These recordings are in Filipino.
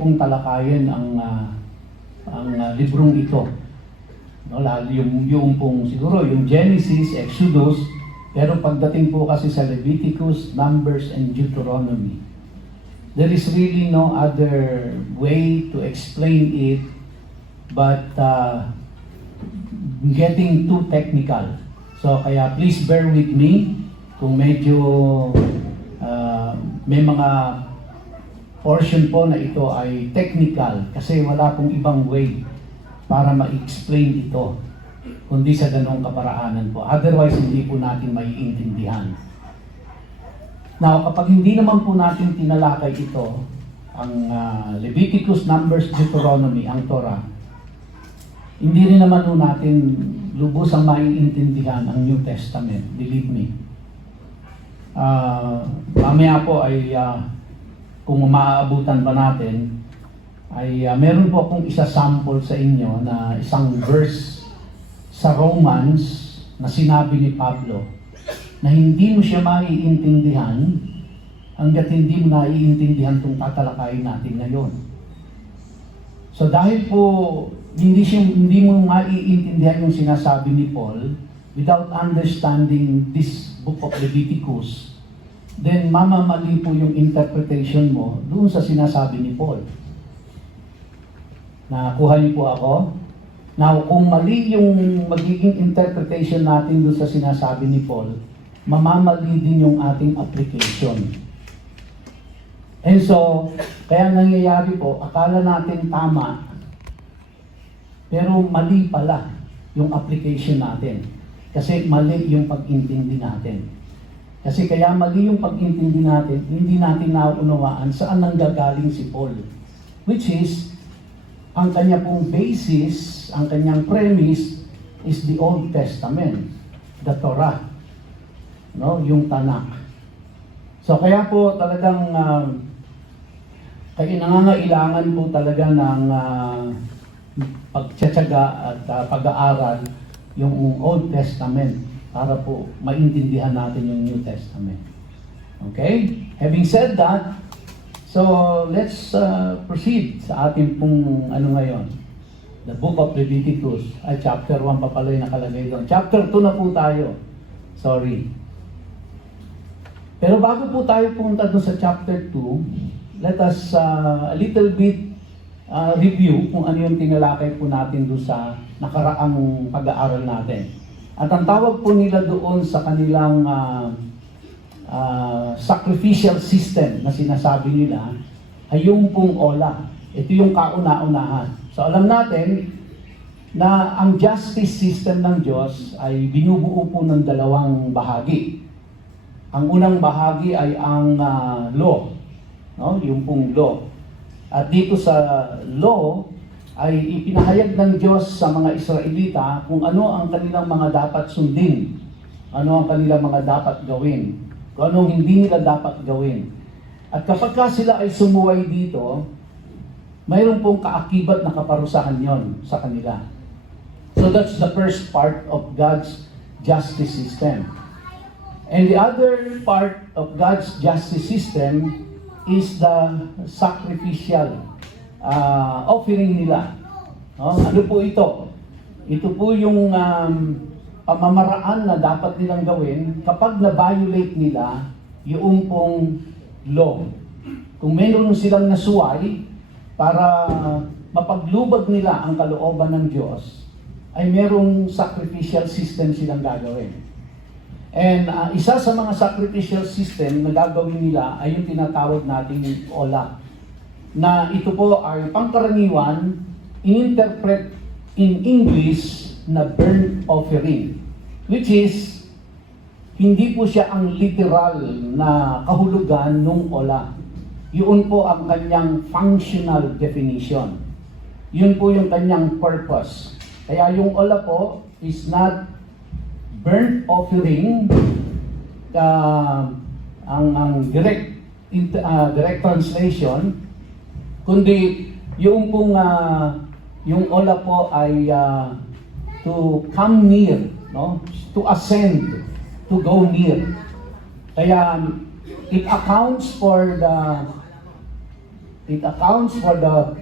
pong talakayin ang librong ito. No, lalo yung pong siguro yung Genesis, Exodus, pero pagdating po kasi sa Leviticus, Numbers, and Deuteronomy, there is really no other way to explain it but getting too technical. So kaya please bear with me kung medyo may mga portion po na ito ay technical kasi wala pong ibang way para ma-explain ito kundi sa ganong kaparaanan po. Otherwise, hindi po natin maiintindihan. Now, kapag hindi naman po natin tinalakay ito, ang Leviticus, Numbers, Deuteronomy, ang Torah, hindi rin naman po natin lubos ang maiintindihan ang New Testament. Believe me. Mamaya po ay kung maaabutan pa natin, ay meron po akong isa-sample sa inyo na isang verse sa Romans na sinabi ni Pablo na hindi mo siya maiintindihan hanggat hindi mo naiintindihan itong tatalakayin natin ngayon. So dahil po hindi mo maiintindihan yung sinasabi ni Paul without understanding this book of Leviticus, then mamamali po yung interpretation mo doon sa sinasabi ni Paul. Nakuha niyo po ako? Now, kung mali yung magiging interpretation natin doon sa sinasabi ni Paul, mamamali din yung ating application. And so, kaya nangyayari po, akala natin tama, pero mali pala yung application natin. Kasi mali yung pag-intindi natin. Kasi kaya mali yung pag-intindi natin, hindi natin naunawaan saan nanggagaling si Paul. Which is, ang kanya pong basis, ang kanyang premise is the Old Testament, the Torah, no, yung Tanakh. So kaya po talagang kaya nangangailangan po talaga ng pagtsatsaga at pag-aaral yung Old Testament para po maintindihan natin yung New Testament. Okay? Having said that, so let's proceed sa ating pong ngayon. The book of Leviticus. Ay, chapter 1 pa pala yung nakalagay doon. Chapter 2 na po tayo. Sorry. Pero bago po tayo punta doon sa chapter 2, let us a little bit review kung ano yung tinalakay po natin doon sa nakaraang pag-aaral natin. At ang tawag po nila doon sa kanilang sacrificial system na sinasabi nila ay yung pong ola. Ito yung kauna-unahan. So alam natin na ang justice system ng Diyos ay binubuo po ng dalawang bahagi. Ang unang bahagi ay ang law, no? Yung pong law. At dito sa law ay ipinahayag ng Diyos sa mga Israelita kung ano ang kanilang mga dapat sundin, ano ang kanilang mga dapat gawin, kung anong hindi nila dapat gawin. At kapag sila ay sumuway dito, mayroon pong kaakibat na kaparusahan yon sa kanila. So that's the first part of God's justice system. And the other part of God's justice system is the sacrificial offering nila. No? Ano po ito? Ito po yung pamamaraan na dapat nilang gawin kapag na-violate nila yung pong law. Kung meron silang nasuway para mapaglubag nila ang kalooban ng Diyos, ay merong sacrificial system silang gagawin. And isa sa mga sacrificial system na gagawin nila ay yung tinatawag nating ola. Na ito po ay pangkaraniwan, in-interpret in English na burnt offering. Which is, hindi po siya ang literal na kahulugan ng ola. Yun po ang kanyang functional definition. Yun po yung kanyang purpose. Kaya yung ola po is not burnt offering, ang direct translation, kundi yung pong yung ola po ay to come near, no? To ascend, to go near. Kaya it accounts for the It accounts for the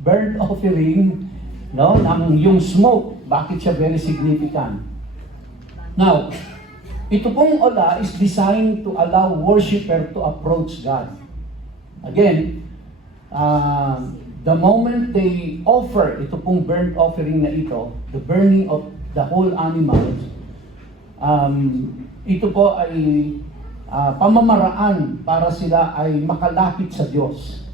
burnt offering, no, ng yung smoke. Bakit siya very significant? Now, ito pong ola is designed to allow worshiper to approach God. Again, the moment they offer ito pong burnt offering na ito, the burning of the whole animals, ito po ay pamamaraan para sila ay makalapit sa Diyos.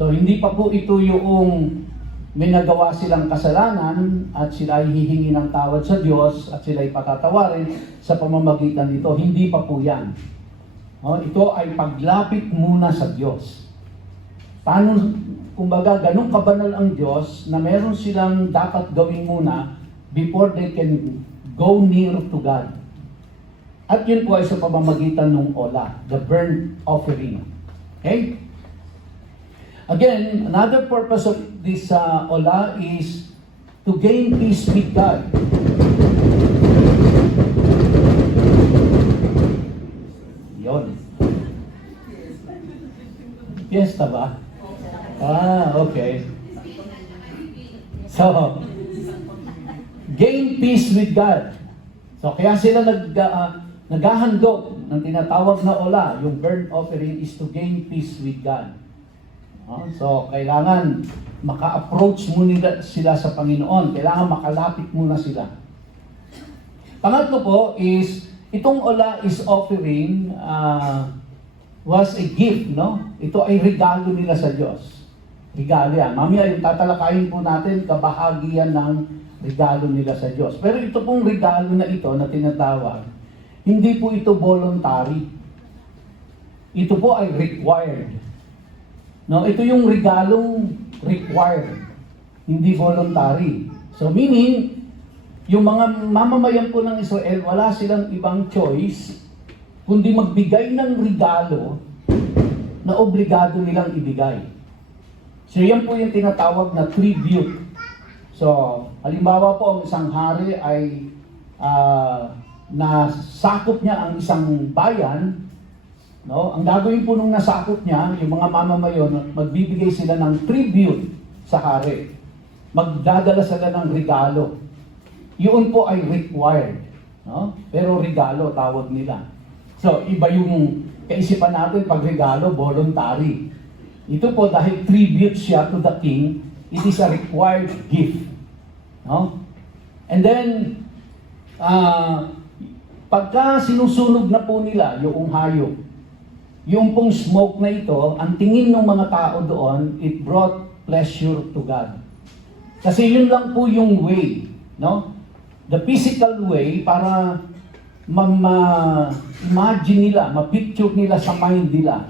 So hindi pa po ito yung may nagawa silang kasalanan at sila ay hihingi ng tawad sa Diyos at sila ay patatawarin sa pamamagitan nito. Hindi pa po yan. Ito ay paglapit muna sa Diyos. Paano, kumbaga, ganun kabanal ang Diyos na meron silang dapat gawin muna before they can go near to God. At yun po ay sa pamamagitan ng ola, the burnt offering. Okay? Again, another purpose of this ola is to gain peace with God. Yun. Fiesta ba? Okay. So, gain peace with God. So, kaya sila naghahandog ng tinatawag na ola, yung burnt offering is to gain peace with God. So, kailangan maka-approach muna sila sa Panginoon. Kailangan makalapit muna sila. Pangatlo po is, itong ola is offering was a gift, no? Ito ay regalo nila sa Diyos. Regalo yan. Mamaya yung tatalakayin po natin, kabahagian ng regalo nila sa Diyos. Pero ito pong regalo na ito na tinatawag, hindi po ito voluntary. Ito po ay required. No, ito yung regalong required, hindi voluntary. So meaning, yung mga mamamayan po ng Israel, wala silang ibang choice kundi magbigay ng regalo na obligado nilang ibigay. So yan po yung tinatawag na tribute. So, halimbawa po ang isang hari ay nasakop niya ang isang bayan. No, ang gagawin po nung nasakop niya, yung mga mamamayon, magbibigay sila ng tribute sa hari. Magdadala sila ng regalo. Yun po ay required. No? Pero regalo, tawag nila. So, iba yung kaisipan natin pag regalo, voluntary. Ito po dahil tribute siya to the king, it is a required gift. No? And then, pagka sinusunog na po nila yung hayop, yung pong smoke na ito, ang tingin ng mga tao doon, it brought pleasure to God. Kasi yun lang po yung way, no? The physical way para ma-imagine nila, ma-picture nila sa mind nila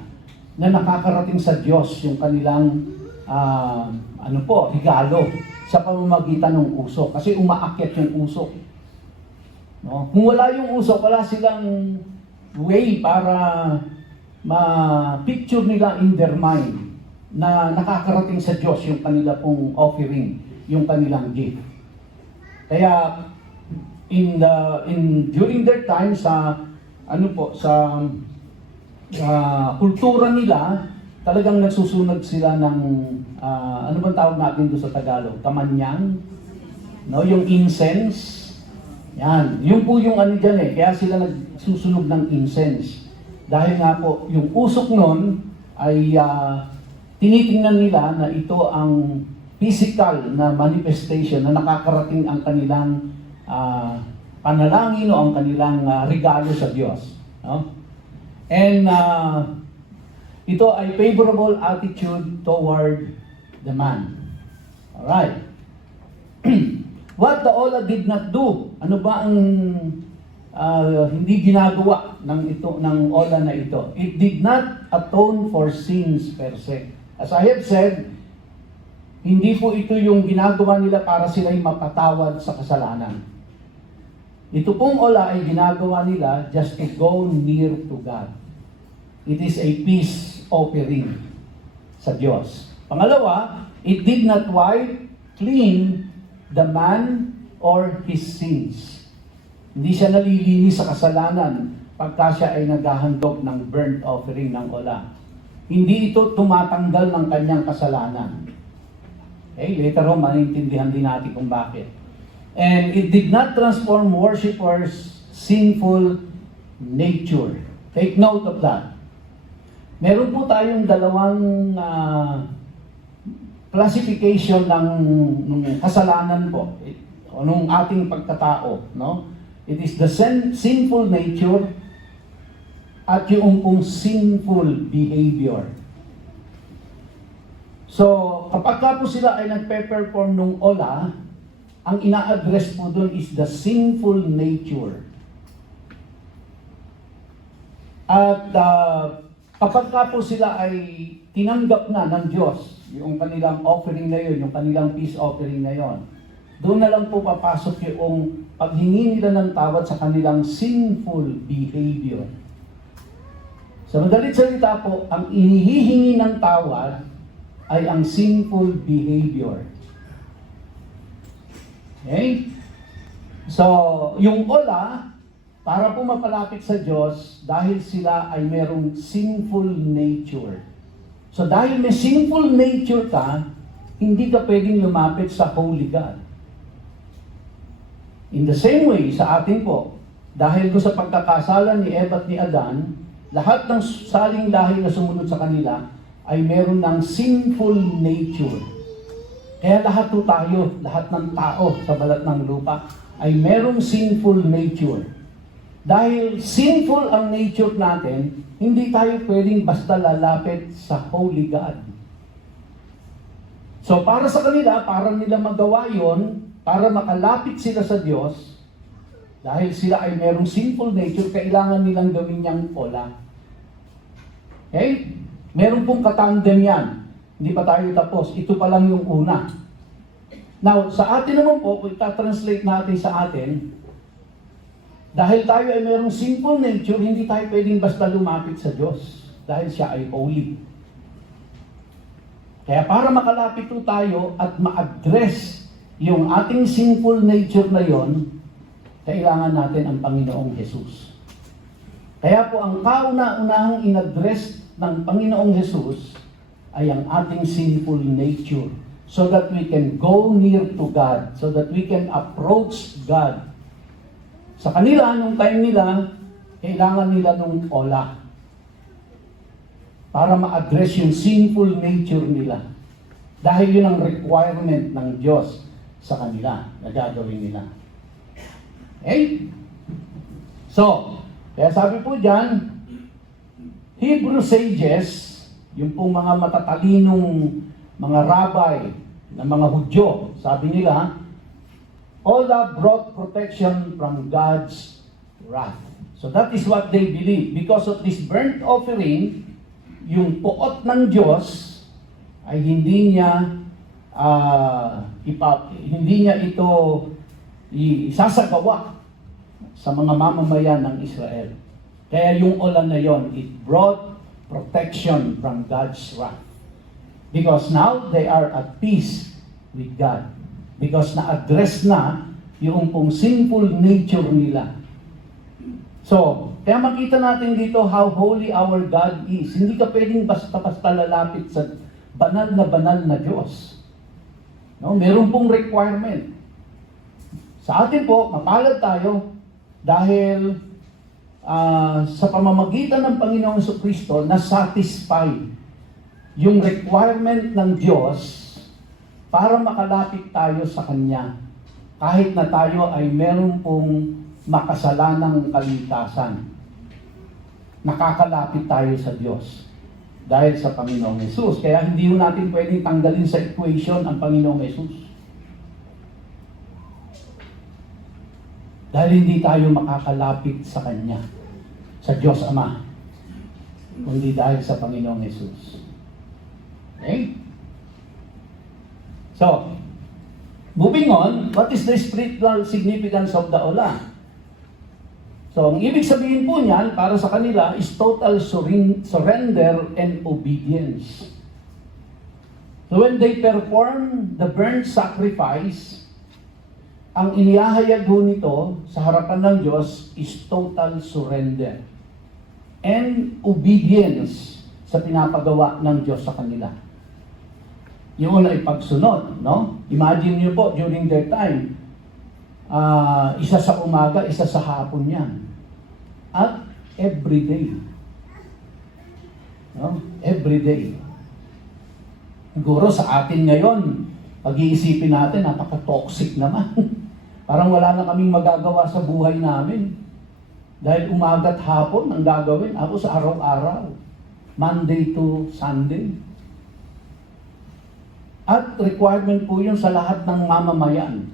na nakakarating sa Diyos yung kanilang regalo sa pamamagitan ng usok. Kasi umaakyat yung usok. No? Kung wala yung usok, wala silang way para ma-picture nila in their mind na nakakarating sa Diyos yung kanila pong offering, yung kanilang gift. Kaya during their time sa kultura nila, talagang nagsusunod sila ng ano bang tawag natin doon sa Tagalog? Kamanyang, no, yung incense. Yan, yun po yung ano diyan eh, kaya sila nagsusunog ng incense. Dahil nga po, yung usok nun ay tinitingnan nila na ito ang physical na manifestation na nakakarating ang kanilang panalangin o ang kanilang regalo sa Diyos. No? And ito ay favorable attitude toward the man. Alright. What the ola did not do? Ano ba ang hindi ginagawa ng ola na ito? It did not atone for sins per se. As I have said, hindi po ito yung ginagawa nila para sila'y mapatawad sa kasalanan. Ito pong ola ay ginagawa nila just to go near to God. It is a peace offering sa Diyos. Pangalawa, it did not wipe clean the man or his sins. Hindi siya nalilinis sa kasalanan pagka siya ay naghahandog ng burnt offering ng ola. Hindi ito tumatanggal ng kanyang kasalanan. Okay, later on, maintindihan din natin kung bakit. And it did not transform worshippers' sinful nature. Take note of that. Meron po tayong dalawang classification ng kasalanan po, o nung ating pagkatao, no? It is the sinful nature at yung pong sinful behavior. So, kapag ka po sila ay nagpe-perform nung ola, ang ina-address po doon is the sinful nature. At kapag ka po sila ay tinanggap na ng Diyos, yung kanilang offering na yun, yung kanilang peace offering na yun, doon na lang po papasok yung paghingi nila ng tawad sa kanilang sinful behavior. Sa madalit salita po, ang inihihingi ng tawad ay ang sinful behavior. Okay? So, yung ola, para po mapalapit sa Diyos, dahil sila ay merong sinful nature. So, dahil may sinful nature ka, hindi ka pwedeng lumapit sa Holy God. In the same way, sa atin po, dahil sa pagkakasala ni Eva at ni Adan, lahat ng saling lahi na sumunod sa kanila ay meron ng sinful nature. Kaya lahat po tayo, lahat ng tao sa balat ng lupa ay merong sinful nature. Dahil sinful ang nature natin, hindi tayo pwedeng basta lalapit sa Holy God. So para sa kanila, para nila magawa yon, para makalapit sila sa Diyos, dahil sila ay merong sinful nature, kailangan nilang gawin niyang ola. Okay? Meron pong katandem yan. Hindi pa tayo tapos. Ito pa lang yung una. Now, sa atin naman po, kung ita-translate natin sa atin, dahil tayo ay merong sinful nature, hindi tayo pwedeng basta lumapit sa Diyos. Dahil siya ay holy. Kaya para makalapit po tayo at ma-address yung ating sinful nature na yon, kailangan natin ang Panginoong Jesus. Kaya po ang kauna-unahang in-address ng Panginoong Jesus ay ang ating sinful nature, so that we can go near to God, so that we can approach God. Sa kanila, nung time nila, kailangan nila nung ola para ma-address yung sinful nature nila. Dahil yun ang requirement ng Diyos sa kanila na gagawin nila. Okay? So, kaya sabi po dyan, Hebrew sages, yung pong mga matatalinong mga rabbi na mga Hudyo, sabi nila, ola brought protection from God's wrath. So that is what they believe. Because of this burnt offering, yung puot ng Diyos ay hindi niya ito isasagawa sa mga mamamayan ng Israel. Kaya yung ulan na yon, it brought protection from God's wrath. Because now they are at peace with God. Because na-address na yung pong sinful nature nila. So, kaya makita natin dito how holy our God is. Hindi ka pwedeng basta-basta lalapit sa banal na Diyos. No? Meron pong requirement. Sa atin po, mapalad tayo dahil sa pamamagitan ng Panginoong Jesucristo na satisfy yung requirement ng Diyos para makalapit tayo sa Kanya. Kahit na tayo ay meron pong makasalanang kaligtasan. Nakakalapit tayo sa Diyos dahil sa Panginoong Hesus. Kaya hindi natin pwedeng tanggalin sa equation ang Panginoong Hesus. Dahil hindi tayo makakalapit sa Kanya, sa Diyos Ama, kundi dahil sa Panginoong Hesus. Okay? So, moving on, what is the spiritual significance of the ola? So, ang ibig sabihin po niyan, para sa kanila, is total surrender and obedience. So, when they perform the burnt sacrifice, ang inihahayag ho nito sa harapan ng Diyos is total surrender and obedience sa pinapagawa ng Diyos sa kanila. Yung una ay pagsunod, no? Imagine niyo po, during their time, isa sa umaga, isa sa hapon yan. At every day. No? Every day. Siguro sa atin ngayon, pag-iisipin natin, napaka-toxic naman. Parang wala na kaming magagawa sa buhay namin. Dahil umaga at hapon ang gagawin. Ako sa araw-araw. Monday to Sunday. At requirement po yun sa lahat ng mamamayan.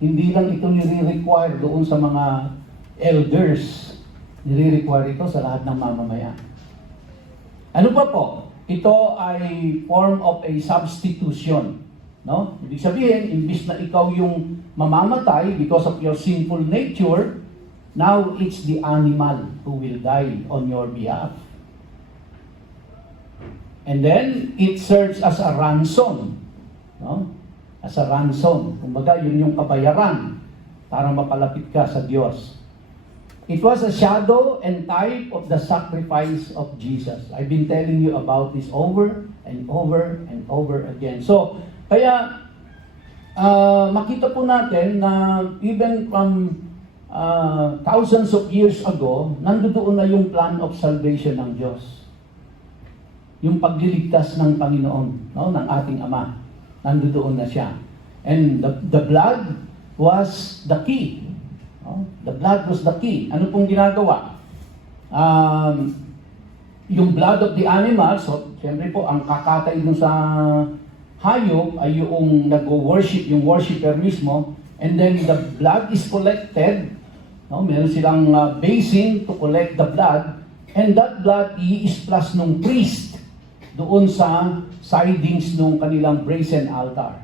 Hindi lang ito nire-require doon sa mga elders. Nire-require ito sa lahat ng mamamayan. Ano pa po? Ito ay form of a substitution. No? Ibig sabihin, imbis na ikaw yung mamamatay because of your sinful nature, now it's the animal who will die on your behalf. And then, it serves as a ransom. No? As a ransom. Kumbaga, yun yung kabayaran para mapalapit ka sa Diyos. It was a shadow and type of the sacrifice of Jesus. I've been telling you about this over and over and over again. So, kaya, makita po natin na even from thousands of years ago, nandoon na yung plan of salvation ng Diyos. Yung pagliligtas ng Panginoon, no, ng ating Ama. Nandoon na siya. And the blood was the key. No? The blood was the key. Ano pong ginagawa? Yung blood of the animals, so, siyempre po, ang kakatay dun sa hayop ay yung nag-worship, yung worshipper mismo. And then the blood is collected. No? Meron silang basin to collect the blood. And that blood i-splas nung priest doon sa sidings ng kanilang brazen altar.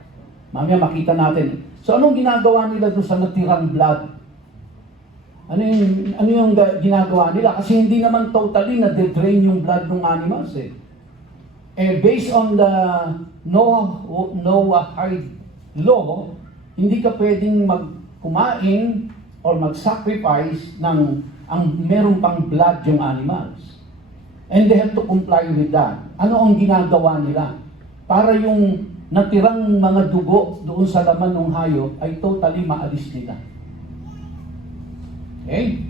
Mamaya makita natin. So anong ginagawa nila doon sa natirang blood? Ano yung ginagawa nila? Kasi hindi naman totally na-drain yung blood ng animals eh. Based on the Noahide law, hindi ka pwedeng kumain or mag-sacrifice ng ang meron pang blood yung animals. And they have to comply with that. Ano ang ginagawa nila? Para yung natirang mga dugo doon sa laman ng hayop ay totally maalis nila. Okay?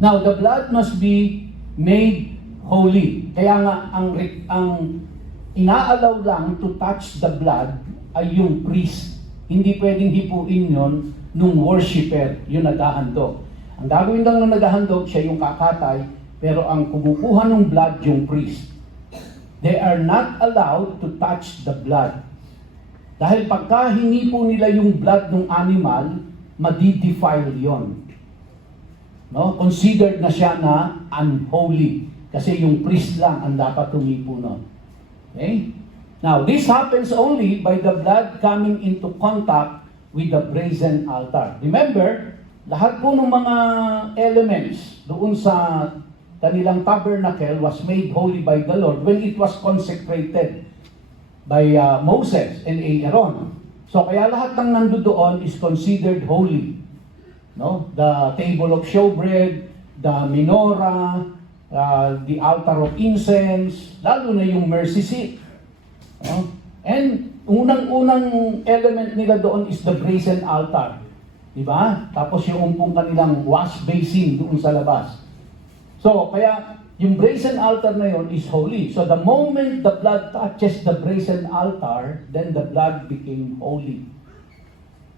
Now, the blood must be made holy. Kaya nga, ang inaalaw lang to touch the blood ay yung priest. Hindi pwedeng hipuin yon nung worshipper, yung naghahandog. Ang gagawin lang ng naghahandog, siya yung kakatay, pero ang kumukuha ng blood yung priest. They are not allowed to touch the blood. Dahil pagka hinipo nila yung blood ng animal, madi-defile yon. No? Considered na siya na unholy. Kasi yung priest lang ang dapat humipo nun. Okay? Now, this happens only by the blood coming into contact with the brazen altar. Remember, lahat po ng mga elements doon sa kanilang tabernacle was made holy by the Lord when it was consecrated by Moses and Aaron. So kaya lahat ng nandoon is considered holy. No? The table of showbread, the menorah, the altar of incense, lalo na yung mercy seat. No? And unang-unang element nila doon is the brazen altar. Diba? Tapos yung kanilang wash basin doon sa labas. So, kaya yung brazen altar na yun is holy. So, the moment the blood touches the brazen altar, then the blood became holy.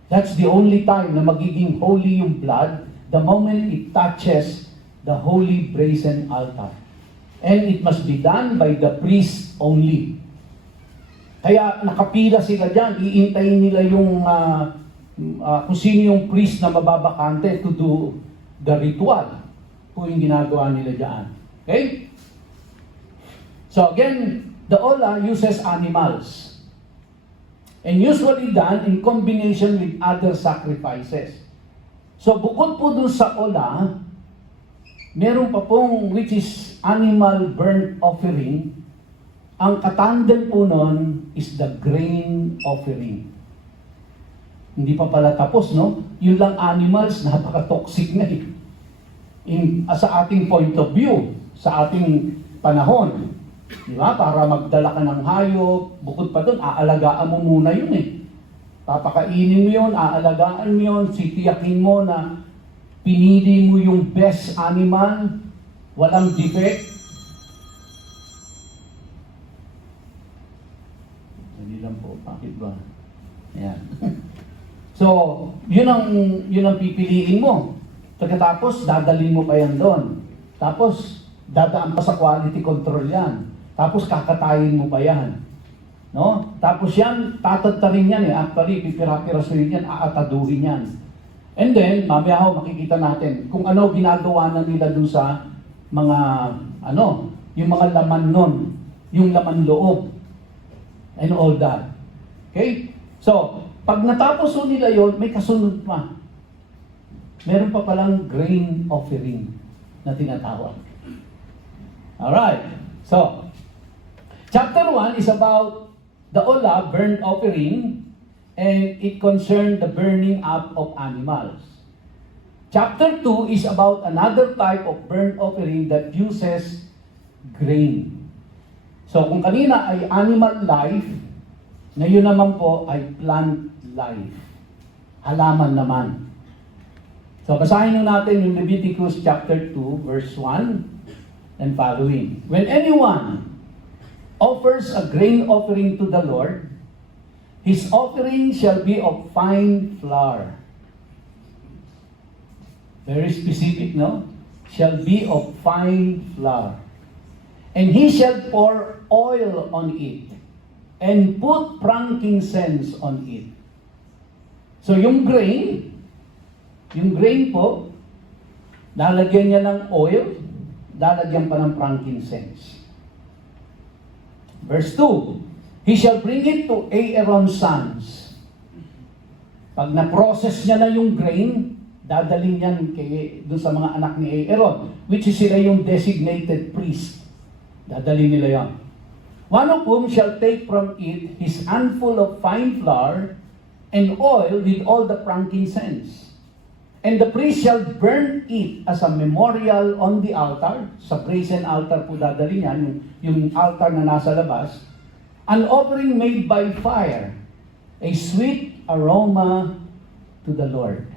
That's the only time na magiging holy yung blood, the moment it touches the holy brazen altar. And it must be done by the priest only. Kaya nakapila sila dyan, iintayin nila yung kung sino yung priest na mababakante to do the ritual. Kung yung ginagawa nila dyan. Okay? So again, the ola uses animals. And usually done in combination with other sacrifices. So bukod po dun sa ola, meron pa pong which is animal burnt offering. Ang katandem po nun is the grain offering. Hindi pa pala tapos, no? Yun lang animals, napaka-toxic na eh. Sa ating point of view, sa ating panahon. Di ba? Para magdala ka ng hayop, bukod pa doon, aalagaan mo muna yun eh. Papakainin mo yun, aalagaan mo yun, sitiyakin mo na pinili mo yung best animal, walang defect. Hindi lang po, bakit ba? Ayan. So, yun ang pipiliin mo. Pagkatapos, dadalhin mo pa yan doon. Tapos, dadaan pa sa quality control yan. Tapos, kakatayin mo pa yan. No? Tapos yan, tatadtarin yan eh. Actually, pipira-pirasuin yan, aataduhin yan. And then, mamaya ho, makikita natin kung ano ginagawa na nila dun sa mga, yung mga laman nun, yung laman loob, and all that. Okay? So, pag natapos ho nila yon, may kasunod pa. Meron pa palang grain offering na tinatawag. Alright. So, chapter 1 is about the ola, burnt offering, and it concerned the burning up of animals. Chapter 2 is about another type of burnt offering that uses grain. So, kung kanina ay animal life, ngayon naman po ay plant life. Halaman naman. So, basahin natin yung Leviticus chapter 2, verse 1 and following. When anyone offers a grain offering to the Lord, his offering shall be of fine flour. Very specific, no? Shall be of fine flour. And he shall pour oil on it, and put frankincense on it. So yung grain po, lalagyan niya ng oil, lalagyan pa ng frankincense. Verse 2, he shall bring it to Aaron's sons. Pag na-process niya na yung grain, dadalhin yan doon sa mga anak ni Aaron, which is sila yung designated priest. Dadalhin nila yan. One of whom shall take from it his handful of fine flour and oil with all the frankincense. And the priest shall burn it as a memorial on the altar. Sa brazen altar po dadalhin yan, yung altar na nasa labas. An offering made by fire, a sweet aroma to the Lord.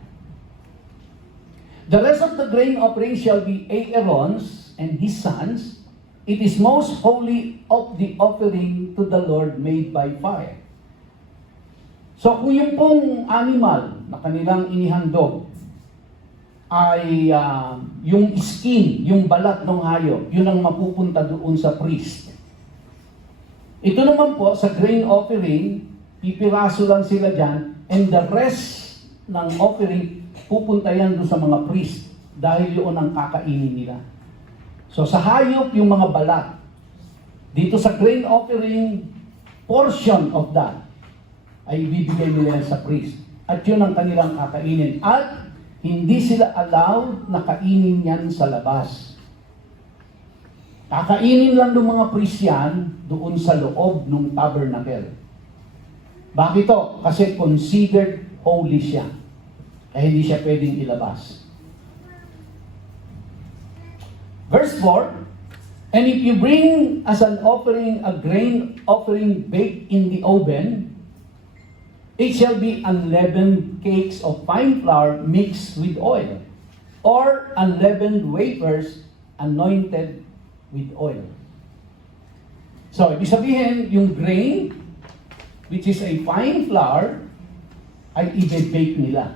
The rest of the grain offering shall be Aaron's and his sons. It is most holy of the offering to the Lord made by fire. So kung yung pong animal na kanilang inihandog ay yung skin, yung balat ng hayop, yun ang mapupunta doon sa priest. Ito naman po sa grain offering, pipiraso lang sila dyan, and the rest ng offering pupunta yan doon sa mga priest dahil yun ang kakainin nila. So sa hayop, yung mga balat. Dito sa grain offering, portion of that ay ibibigay nila sa priest. At yun ang kanilang kakainin. At hindi sila allowed na kainin yan sa labas. Kakainin lang ng mga priest yan doon sa loob ng tabernacle. Bakit to? Kasi considered holy siya. Kaya hindi siya pwedeng ilabas. Verse 4, and if you bring as an offering a grain offering baked in the oven, it shall be unleavened cakes of fine flour mixed with oil, or unleavened wafers anointed with oil. So, ibig sabihin, yung grain, which is a fine flour, ay i-bake nila.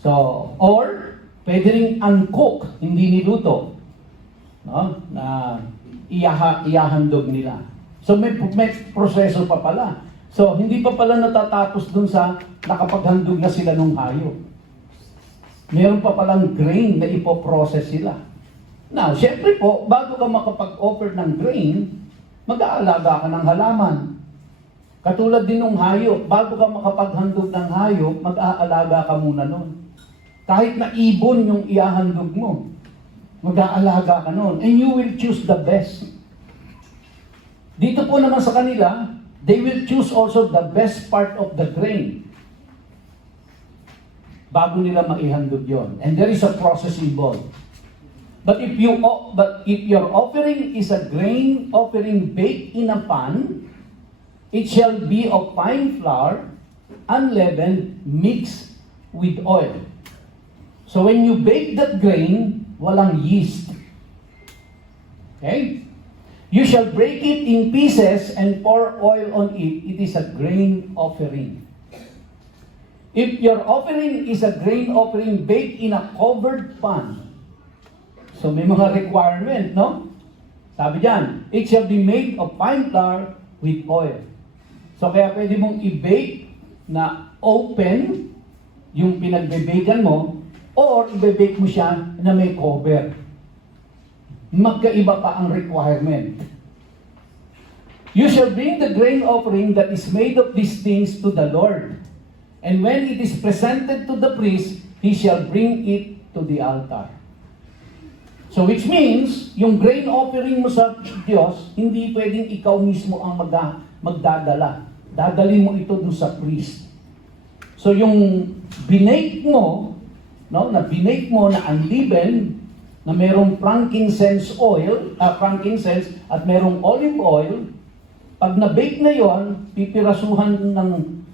So, or pwede rin uncook, hindi niluto, no? Na iyahandog nila. So may proseso pa pala. So hindi pa pala natatapos dun sa nakapaghandog na sila ng hayop. Meron pa palang grain na ipoprocess sila. Now, syempre po, bago ka makapag-offer ng grain, mag-aalaga ka ng halaman. Katulad din ng hayop, bago ka makapaghandog ng hayop, mag-aalaga ka muna nun. Kahit na ibon yung iahandog mo, mag-aalaga ka noon. And you will choose the best. Dito po naman sa kanila, they will choose also the best part of the grain bago nila maihandog yon. And there is a process involved. But if your offering is a grain offering baked in a pan, it shall be of fine flour, unleavened, mixed with oil. So when you bake that grain, walang yeast. Okay? You shall break it in pieces and pour oil on it. It is a grain offering. If your offering is a grain offering baked in a covered pan, so may mga requirement, no? Sabi diyan, it shall be made of fine flour with oil. So kaya pwede mong i-bake na open yung pinagbe-bakean mo, or i-bake mo siya na may cover. Magkaiba pa ang requirement. You shall bring the grain offering that is made of these things to the Lord. And when it is presented to the priest, he shall bring it to the altar. So which means, yung grain offering mo sa Diyos, hindi pwedeng ikaw mismo ang magdadala. Dadalhin mo ito dun sa priest. So yung binake mo, no, na binake mo na unleavened, na merong frankincense at merong olive oil, pag na-bake na yon, pipirasuhan ng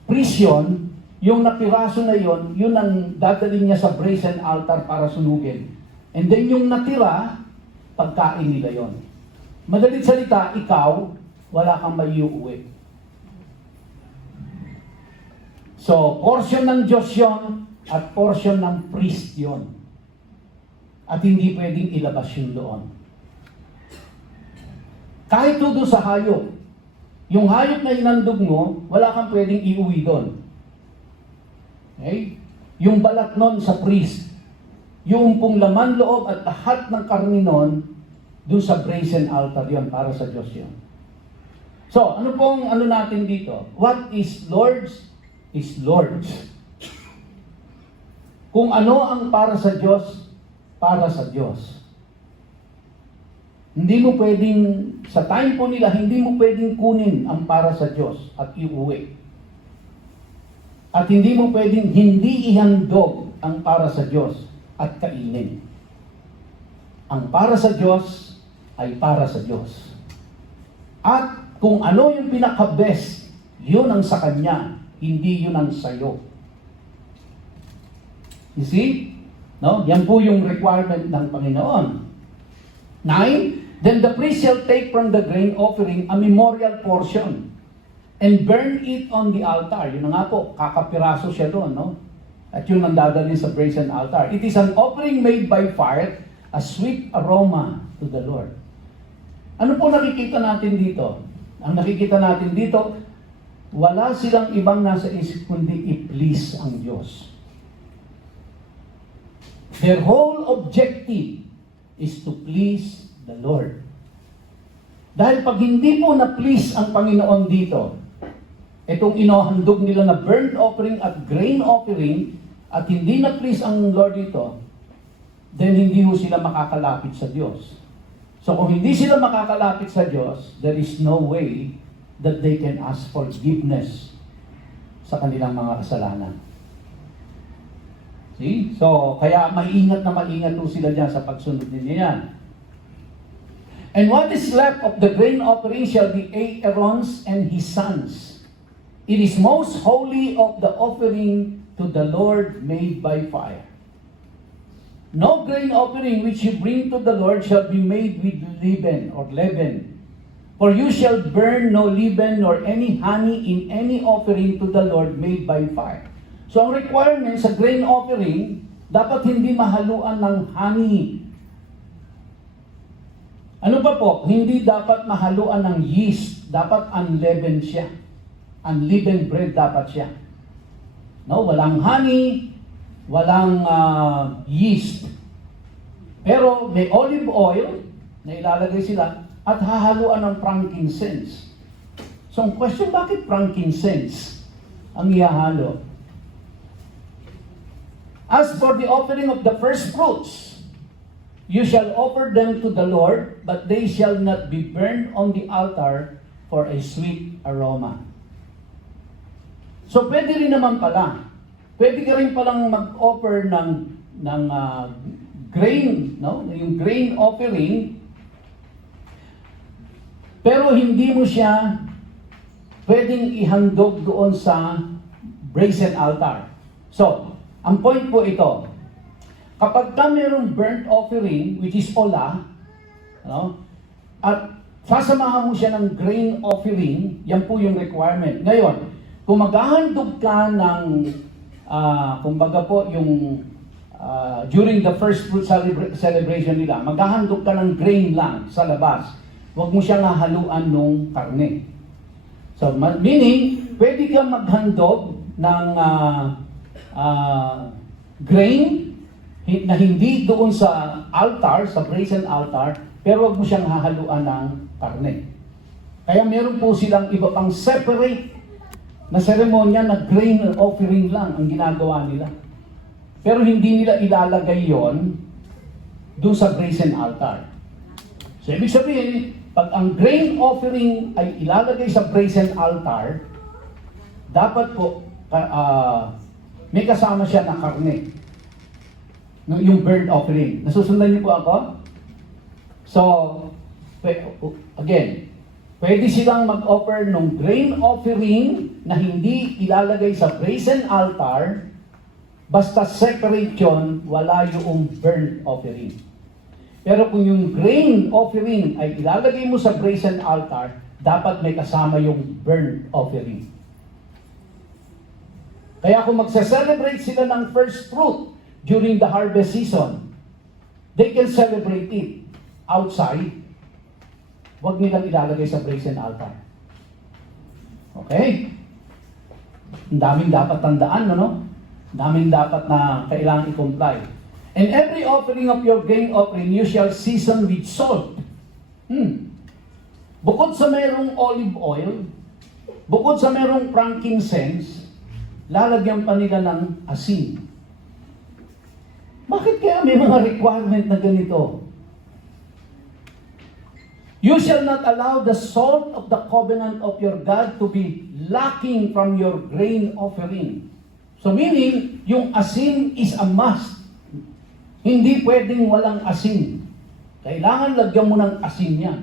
priest yun, yung napiraso na yon, yun ang dadalhin niya sa brazen altar para sunugin. And then yung natira, pagkain nila yon. Madalit salita, ikaw, wala kang maiuwi. So, portion ng Diyos yon at portion ng priest yon. At hindi pwedeng ilabas yun doon. Kahit doon sa hayop, yung hayop na inandog mo, wala kang pwedeng iuwi doon. Okay? Yung balat nun sa priest, yung pong laman loob at lahat ng karni nun, doon sa brazen altar yon, para sa Diyos yon. So, ano pong natin dito? What is Lord's is Lord's. Kung ano ang para sa Diyos, para sa Diyos. Hindi mo pwedeng, sa time po nila, hindi mo pwedeng kunin ang para sa Diyos at iuwi. At hindi mo pwedeng hindi ihandog ang para sa Diyos at kainin. Ang para sa Diyos ay para sa Diyos. At kung ano yung pinaka-best, yun ang sa Kanya, hindi yun ang sayo. You see? No? Yan po yung requirement ng Panginoon. 9, then the priest shall take from the grain offering a memorial portion and burn it on the altar. Yun na nga po, kakapiraso siya doon, no? At yun ang dadalhin sa brazen altar. It is an offering made by fire, a sweet aroma to the Lord. Ano po nakikita natin dito? Ang nakikita natin dito, wala silang ibang nasa isip kundi i-please ang Diyos. Their whole objective is to please the Lord. Dahil pag hindi po na-please ang Panginoon dito, itong inohandog nila na burnt offering at grain offering, at hindi na-please ang Lord dito, then hindi ho sila makakalapit sa Diyos. So kung hindi sila makakalapit sa Diyos, there is no way that they can ask forgiveness sa kanilang mga kasalanan. See? So, kaya maingat po sila dyan sa pagsunod ninyo yan. And what is left of the grain offering shall be Aaron's and his sons. It is most holy of the offering to the Lord made by fire. No grain offering which you bring to the Lord shall be made with leaven. For you shall burn no leaven nor any honey in any offering to the Lord made by fire. So ang requirement sa grain offering, dapat hindi mahaluan ng honey. Ano pa po? Hindi dapat mahaluan ng yeast. Dapat unleavened siya. Unleavened bread dapat siya. No, walang honey, walang yeast. Pero may olive oil na ilalagay sila at hahaluan ng frankincense. So ang question, bakit frankincense ang ihahalo? As for the offering of the first fruits, you shall offer them to the Lord, but they shall not be burned on the altar for a sweet aroma. So pwede rin naman pala. Pwede ka rin palang mag-offer ng grain, no? Yung grain offering, pero hindi mo siya pwedeng ihandog doon sa brazen altar. So, ang point po ito, kapag ka mayroong burnt offering, which is ola, no? At sasamahan mo siya ng grain offering, yan po yung requirement. Ngayon, kung maghahandog ka ng, kumbaga po, yung during the first fruit celebration nila, maghahandog ka ng grain lang sa labas. Huwag mo siyang hahaluan ng karne. So, meaning, pwede kang maghandog ng grain na hindi doon sa altar, sa brazen altar, pero huwag mo siyang hahaluan ng karne. Kaya meron po silang iba pang separate na seremonya na grain offering lang ang ginagawa nila. Pero hindi nila ilalagay yon doon sa brazen altar. So, ibig sabihin, pag ang grain offering ay ilalagay sa brazen altar, dapat po may kasama siya na karne. Yung burnt offering. Nasusundan niyo po ako? So, again, pwede silang mag-offer ng grain offering na hindi ilalagay sa brazen altar, basta separate yun, wala yung burnt offering. Pero kung yung grain offering ay ilalagay mo sa brazen altar, dapat may kasama yung burnt offering. Kaya kung magsa-celebrate sila ng first fruit during the harvest season, they can celebrate it outside. Huwag nilang ilalagay sa brazen altar. Okay? Ang daming dapat tandaan, no? Ang daming dapat na kailangan i-comply. And every offering of your grain offering, you shall season with salt. Bukod sa mayroong olive oil, bukod sa mayroong frankincense, lalagyan pa nila ng asin. Bakit kaya may mga requirement na ganito? You shall not allow the salt of the covenant of your God to be lacking from your grain offering. So meaning, yung asin is a must. Hindi pwedeng walang asin. Kailangan lagyan mo ng asin yan.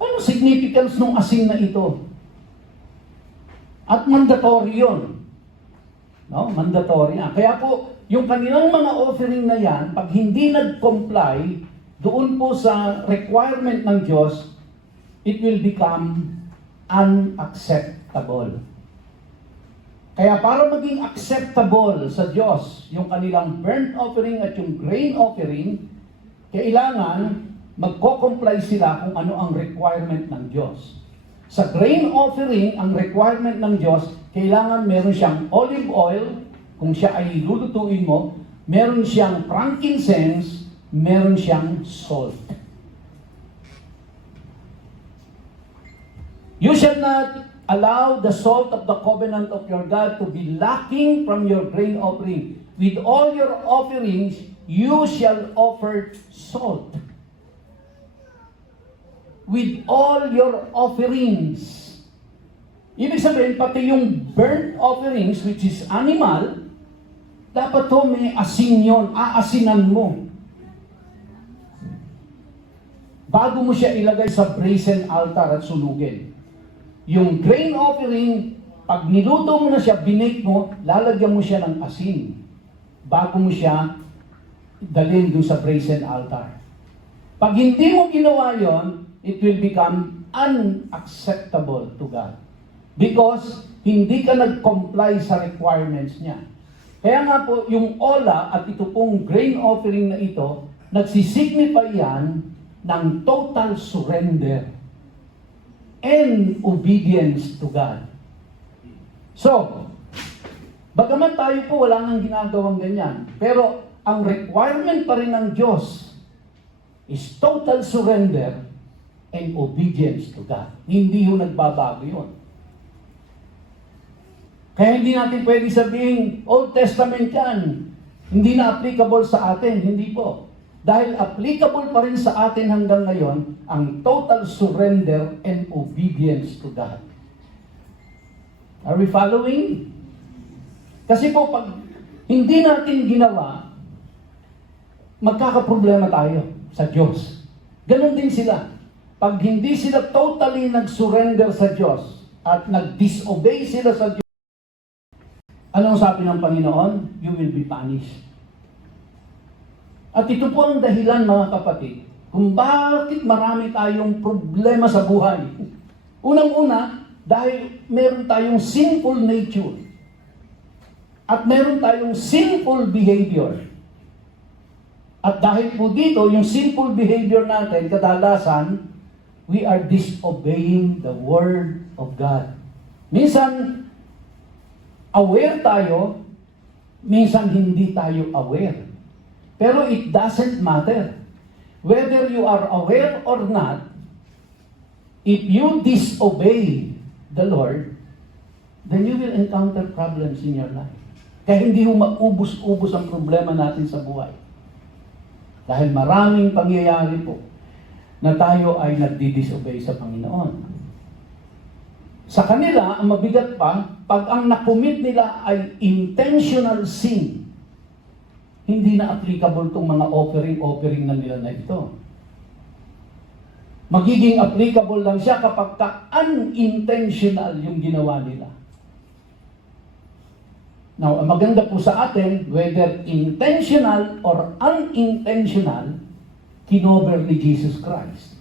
Ano significance ng asin na ito? At mandatory yun. No? Mandatory yan. Kaya po, yung kanilang mga offering na yan, pag hindi nag-comply, doon po sa requirement ng Diyos, it will become unacceptable. Kaya para maging acceptable sa Diyos, yung kanilang burnt offering at yung grain offering, kailangan magko-comply sila kung ano ang requirement ng Diyos. Sa grain offering, ang requirement ng Diyos, kailangan meron siyang olive oil, kung siya ay lulutuin mo, meron siyang frankincense, meron siyang salt. You shall not allow the salt of the covenant of your God to be lacking from your grain offering. With all your offerings, you shall offer salt. With all your offerings. Ibig sabihin, pati yung burnt offerings, which is animal, dapat to may asin yun, aasinan mo. Bago mo siya ilagay sa brazen altar at sunugin. Yung grain offering, pag niluto mo na siya, binake mo, lalagyan mo siya ng asin. Bago mo siya dalhin dun sa brazen altar. Pag hindi mo ginawa yon, it will become unacceptable to God. Because hindi ka nag-comply sa requirements niya. Kaya nga po, yung ola at ito pong grain offering na ito, nagsisignify yan ng total surrender and obedience to God. So, bagaman tayo po wala nang ginagawang ganyan, pero ang requirement pa rin ng Diyos is total surrender and obedience to God. Hindi yung nagbabago yun. Kaya hindi natin pwede sabihin, Old Testament yan, hindi na applicable sa atin. Hindi po. Dahil applicable pa rin sa atin hanggang ngayon ang total surrender and obedience to God. Are we following? Kasi po pag hindi natin ginawa, magkakaproblema tayo sa Diyos. Ganon din sila. Pag hindi sila totally nag-surrender sa Diyos at nag-disobey sila sa Diyos, anong sabi ng Panginoon? You will be punished. At ito po ang dahilan, mga kapatid, kung bakit marami tayong problema sa buhay. Unang-una, dahil meron tayong sinful nature. At meron tayong sinful behavior. At dahil po dito, yung sinful behavior natin, kadalasan, we are disobeying the Word of God. Minsan, aware tayo, minsan hindi tayo aware. Pero it doesn't matter. Whether you are aware or not, if you disobey the Lord, then you will encounter problems in your life. Kaya hindi mo maubos-ubos ang problema natin sa buhay. Dahil maraming pangyayari po na tayo ay nagdi-disobey sa Panginoon. Sa kanila, ang mabigat pa, pag ang nakumit nila ay intentional sin, hindi na applicable itong mga offering na nila na ito. Magiging applicable lang siya kapag unintentional yung ginawa nila. Now, ang maganda po sa atin, whether intentional or unintentional, kinover ni Jesus Christ.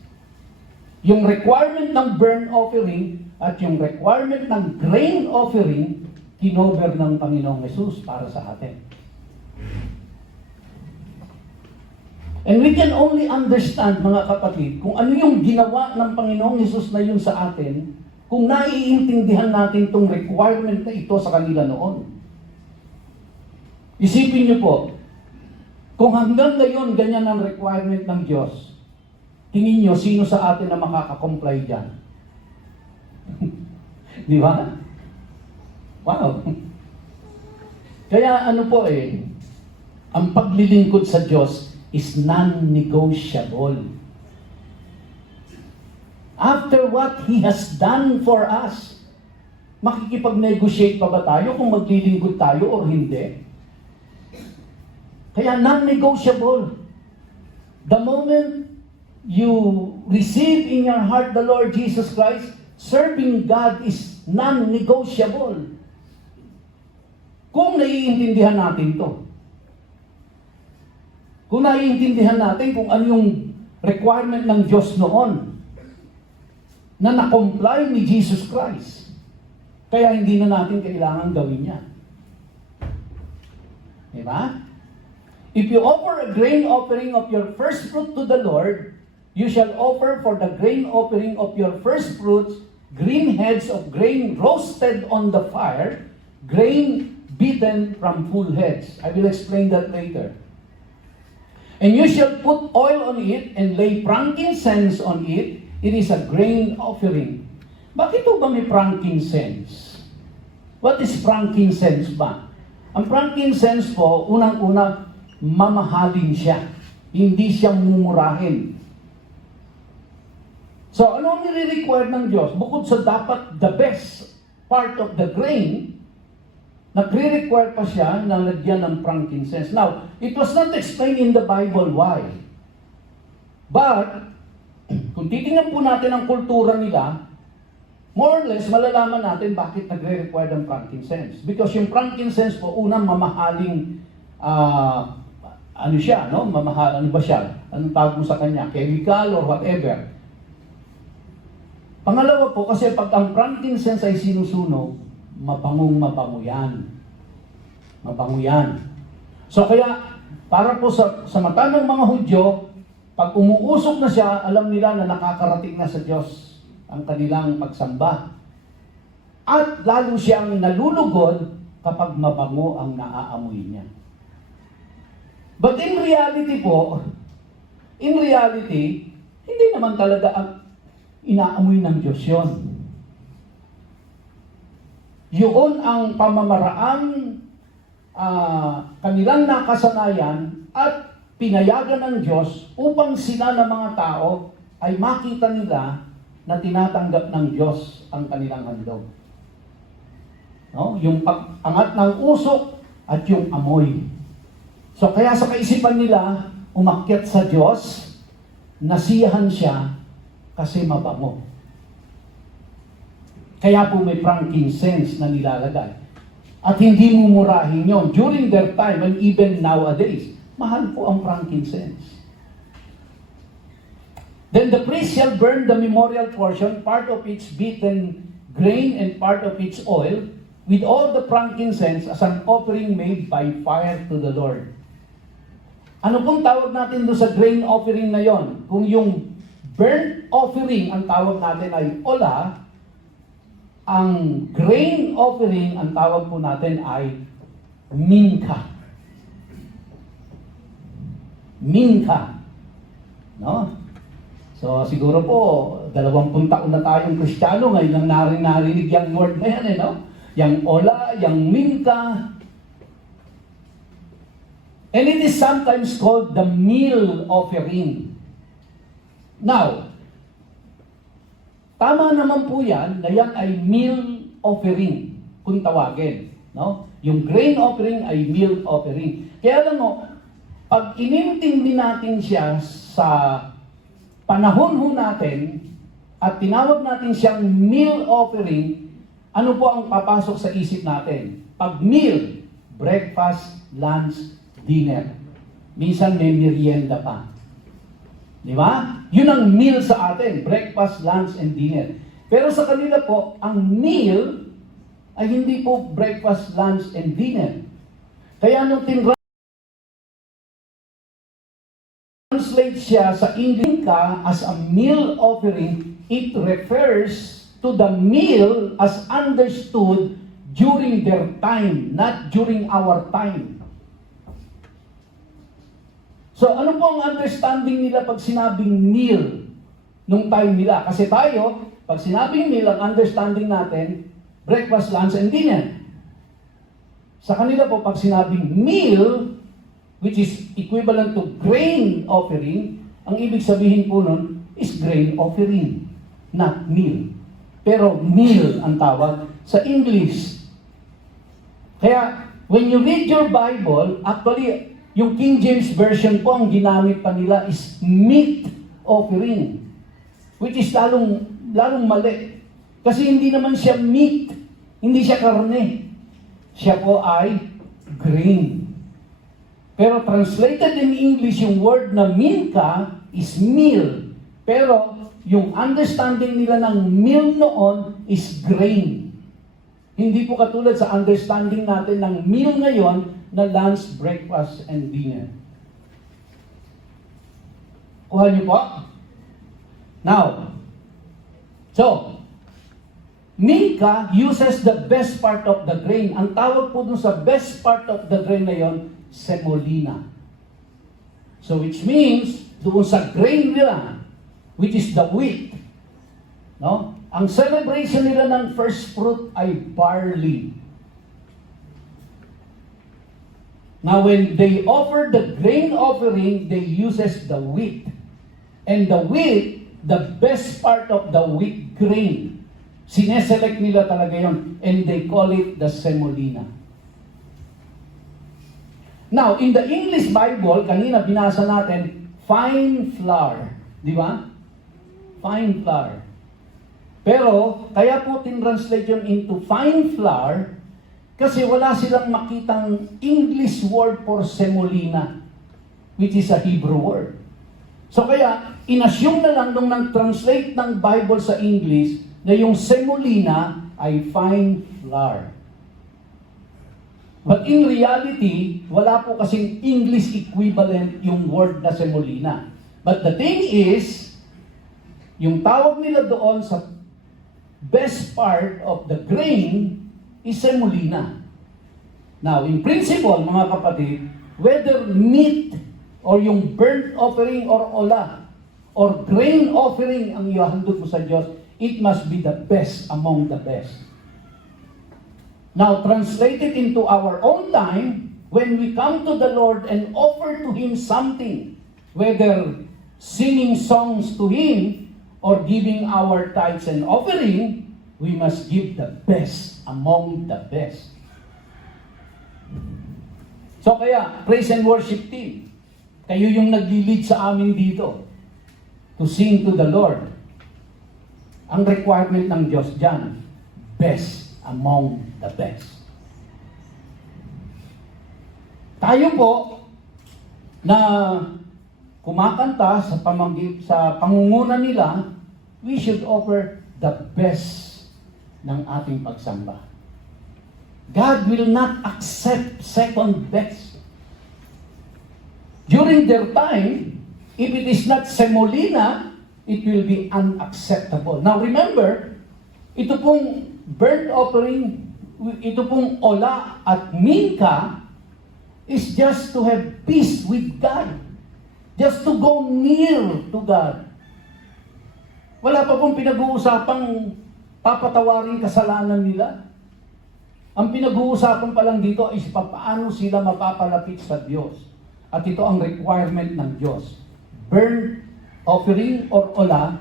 Yung requirement ng burnt offering at yung requirement ng grain offering, kinover ng Panginoong Yesus para sa atin. And we can only understand, mga kapatid, kung ano yung ginawa ng Panginoong Yesus na yun sa atin, kung naiintindihan natin itong requirement na ito sa kanila noon. Isipin niyo po, kung hanggang ngayon ganyan ang requirement ng Diyos, tingin niyo sino sa atin na makakakomply dyan? Di ba? Wow! Kaya ano po ang paglilingkod sa Diyos is non-negotiable. After what He has done for us, makikipag-negotiate pa ba tayo kung maglilingkod tayo o hindi? Kaya non-negotiable. The moment you receive in your heart the Lord Jesus Christ, serving God is non-negotiable. Kung naiintindihan natin to. Kung naiintindihan natin kung ano yung requirement ng Diyos noon na na-comply ni Jesus Christ. Kaya hindi na natin kailangan gawin yan. Diba? If you offer a grain offering of your first fruit to the Lord, you shall offer for the grain offering of your first fruits green heads of grain roasted on the fire, grain beaten from full heads. I will explain that later. And you shall put oil on it and lay frankincense on it. It is a grain offering. Bakit ba may frankincense? What is frankincense ba? Ang frankincense po, unang-una, mamahalin siya. Hindi siya mumurahin. So, ano ang nire-require ng Diyos? Bukod sa dapat the best part of the grain, nagre-require pa siya na lagyan ng frankincense. Now, it was not explained in the Bible why. But, kung titingnan po natin ang kultura nila, more or less, malalaman natin bakit nagre-require ng frankincense. Because yung frankincense po, unang mamahaling, ano siya, no? Mamahal, ano ba siya? Anong tawag mo sa kanya? Chemical or whatever. Pangalawa po, kasi pag ang frankincense ay sinusunog, mabango yan. Mabango yan. So kaya, para po sa mata ng mga Hudyo, pag umuusok na siya, alam nila na nakakarating na sa Diyos ang kanilang pagsamba. At lalo siyang nalulugod kapag mabango ang naaamoy niya. But in reality po, hindi naman talaga ang inaamoy ng Diyos yun. Yun ang pamamaraan kanilang nakasanayan at pinayagan ng Diyos upang sila ng mga tao ay makita nila na tinatanggap ng Diyos ang kanilang handog. No? Yung pag-angat ng usok at yung amoy. So kaya sa kaisipan nila, umakyat sa Diyos, nasiyahan siya kasi mabango. Kaya po may frankincense na nilalagay. At hindi mumurahin yon. During their time, and even nowadays, mahal po ang frankincense. Then the priest shall burn the memorial portion, part of its beaten grain and part of its oil, with all the frankincense as an offering made by fire to the Lord. Ano pong tawag natin doon sa grain offering na yon? Kung yung burnt offering, ang tawag natin ay ola, ang grain offering, ang tawag po natin ay minka. Minka. No? So, siguro po, 20 taon na tayong Kristiyano, ngayon lang narinig yung word na yan, no? Yang ola, yang minka. And it is sometimes called the meal offering. Now, tama naman po yan, na yan ay meal offering, kung tawagin. No? Yung grain offering ay meal offering. Kaya alam mo, pag inintindi natin siya sa panahon ho natin, at tinawag natin siyang meal offering, ano po ang papasok sa isip natin? Pag meal, breakfast, lunch, dinner. Minsan may merienda pa. Di ba? Yun ang meal sa atin, breakfast, lunch, and dinner. Pero sa kanila po, ang meal ay hindi po breakfast, lunch, and dinner. Kaya nung translate siya sa English as a meal offering, it refers to the meal as understood during their time, not during our time. So, ano po ang understanding nila pag sinabing meal nung time nila? Kasi tayo, pag sinabing meal, ang understanding natin, breakfast, lunch, and dinner. Sa kanila po, pag sinabing meal, which is equivalent to grain offering, ang ibig sabihin po nun is grain offering, not meal. Pero meal ang tawag sa English. Kaya, when you read your Bible, actually, yung King James Version po, ang ginamit pa nila is meat offering. Which is lalong mali. Kasi hindi naman siya meat. Hindi siya karne. Siya po ay grain. Pero translated in English, yung word na minka is meal. Pero yung understanding nila ng meal noon is grain. Hindi po katulad sa understanding natin ng meal ngayon na lunch, breakfast, and dinner. Kuha niyo po? Now, so, minka uses the best part of the grain. Ang tawag po dun sa best part of the grain na yon, semolina. So, which means, doon sa grain nila, which is the wheat, no? Ang celebration nila ng first fruit ay barley. Now, when they offer the grain offering, they uses the wheat. And the wheat, the best part of the wheat grain, sineselect nila talaga yon, and they call it the semolina. Now, in the English Bible, kanina binasa natin, fine flour. Di ba? Fine flour. Pero, kaya po tin-translate yun into fine flour kasi wala silang makitang English word for semolina, which is a Hebrew word. So kaya, inassume na lang nung nag-translate ng Bible sa English na yung semolina ay fine flour. But in reality, wala po kasing English equivalent yung word na semolina. But the thing is, yung tawag nila doon sa best part of the grain is semolina. Now, in principle, mga kapatid, whether meat or yung burnt offering or ola or grain offering ang ihahandog mo sa Diyos, it must be the best among the best. Now, translated into our own time, when we come to the Lord and offer to Him something, whether singing songs to Him or giving our tithes and offering, we must give the best among the best. So kaya, praise and worship team, Kayo yung nag-lead sa amin dito to sing to the Lord. Ang requirement ng Diyos dyan, best among the best. Tayo po na kumakanta sa pangunguna nila, we should offer the best ng ating pagsamba. God will not accept second best. During their time, if it is not semolina, it will be unacceptable. Now remember, ito pong burnt offering, ito pong ola at minka, is just to have peace with God. Just to go near to God. Wala pa pong pinag-uusapang papatawarin kasalanan nila. Ang pinag-uusapan pa lang dito is paano sila mapapalapit sa Diyos. At ito ang requirement ng Diyos. Burnt offering or ola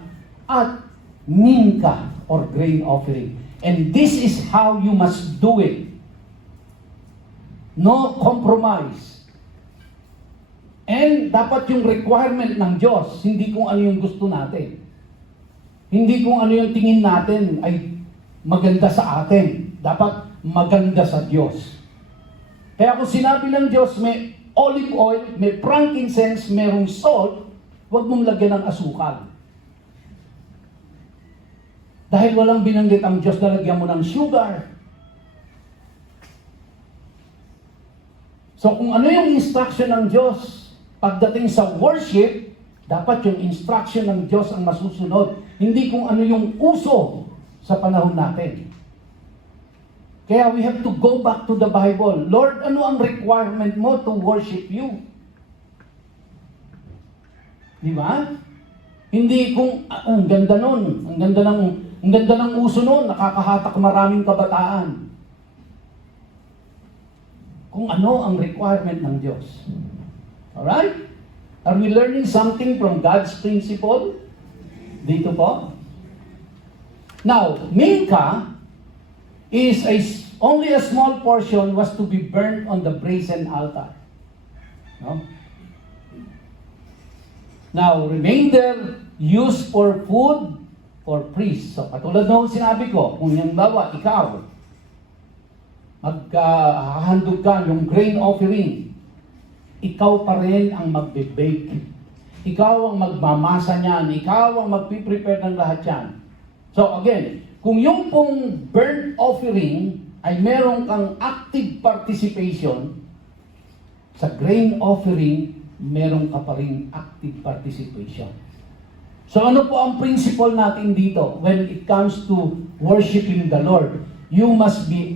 at minka or grain offering. And this is how you must do it. No compromise. And dapat yung requirement ng Diyos, hindi kung ano yung gusto natin. Hindi kung ano yung tingin natin ay maganda sa atin. Dapat maganda sa Diyos. Kaya kung sinabi ng Diyos, may olive oil, may frankincense, merong salt, huwag mong lagyan ng asukal. Dahil walang binanggit ang Diyos na lagyan mo ng sugar. So kung ano yung instruction ng Diyos, pagdating sa worship, dapat yung instruction ng Diyos ang masusunod. Hindi kung ano yung uso sa panahon natin. Kaya we have to go back to the Bible. Lord, ano ang requirement mo to worship you? Di ba? Hindi kung, ang ganda nun, ang ganda ng uso nun, nakakahatak maraming kabataan. Kung ano ang requirement ng Diyos. Alright? Are we learning something from God's principle? Dito po. Now, minka is only a small portion was to be burned on the brazen altar. No? Now, remainder used for food or priests. So, katulad nung sinabi ko, kung yung bawa, ikaw, maghahandog ka yung grain offering, ikaw pa rin ang magbe-bake. Ikaw ang magmamasa niyan. Ikaw ang magpiprepare ng lahat yan. So again, kung yung pong burnt offering ay meron kang active participation, sa grain offering, meron ka pa rin active participation. So ano po ang principle natin dito when it comes to worshiping the Lord? You must be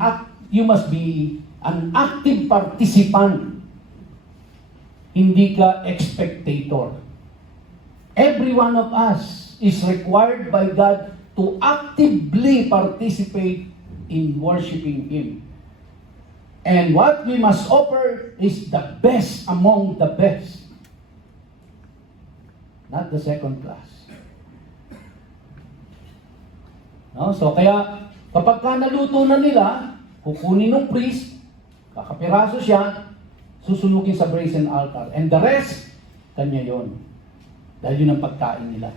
an active participant. Hindi ka spectator. Every one of us is required by God to actively participate in worshiping Him. And what we must offer is the best among the best. Not the second class. No? So kaya, kapag ka naluto na nila, kukunin ng priest, kakapiraso siya, susunugin sa brazen altar. And the rest, kanya yon. Dahil yun ang pagkain nila.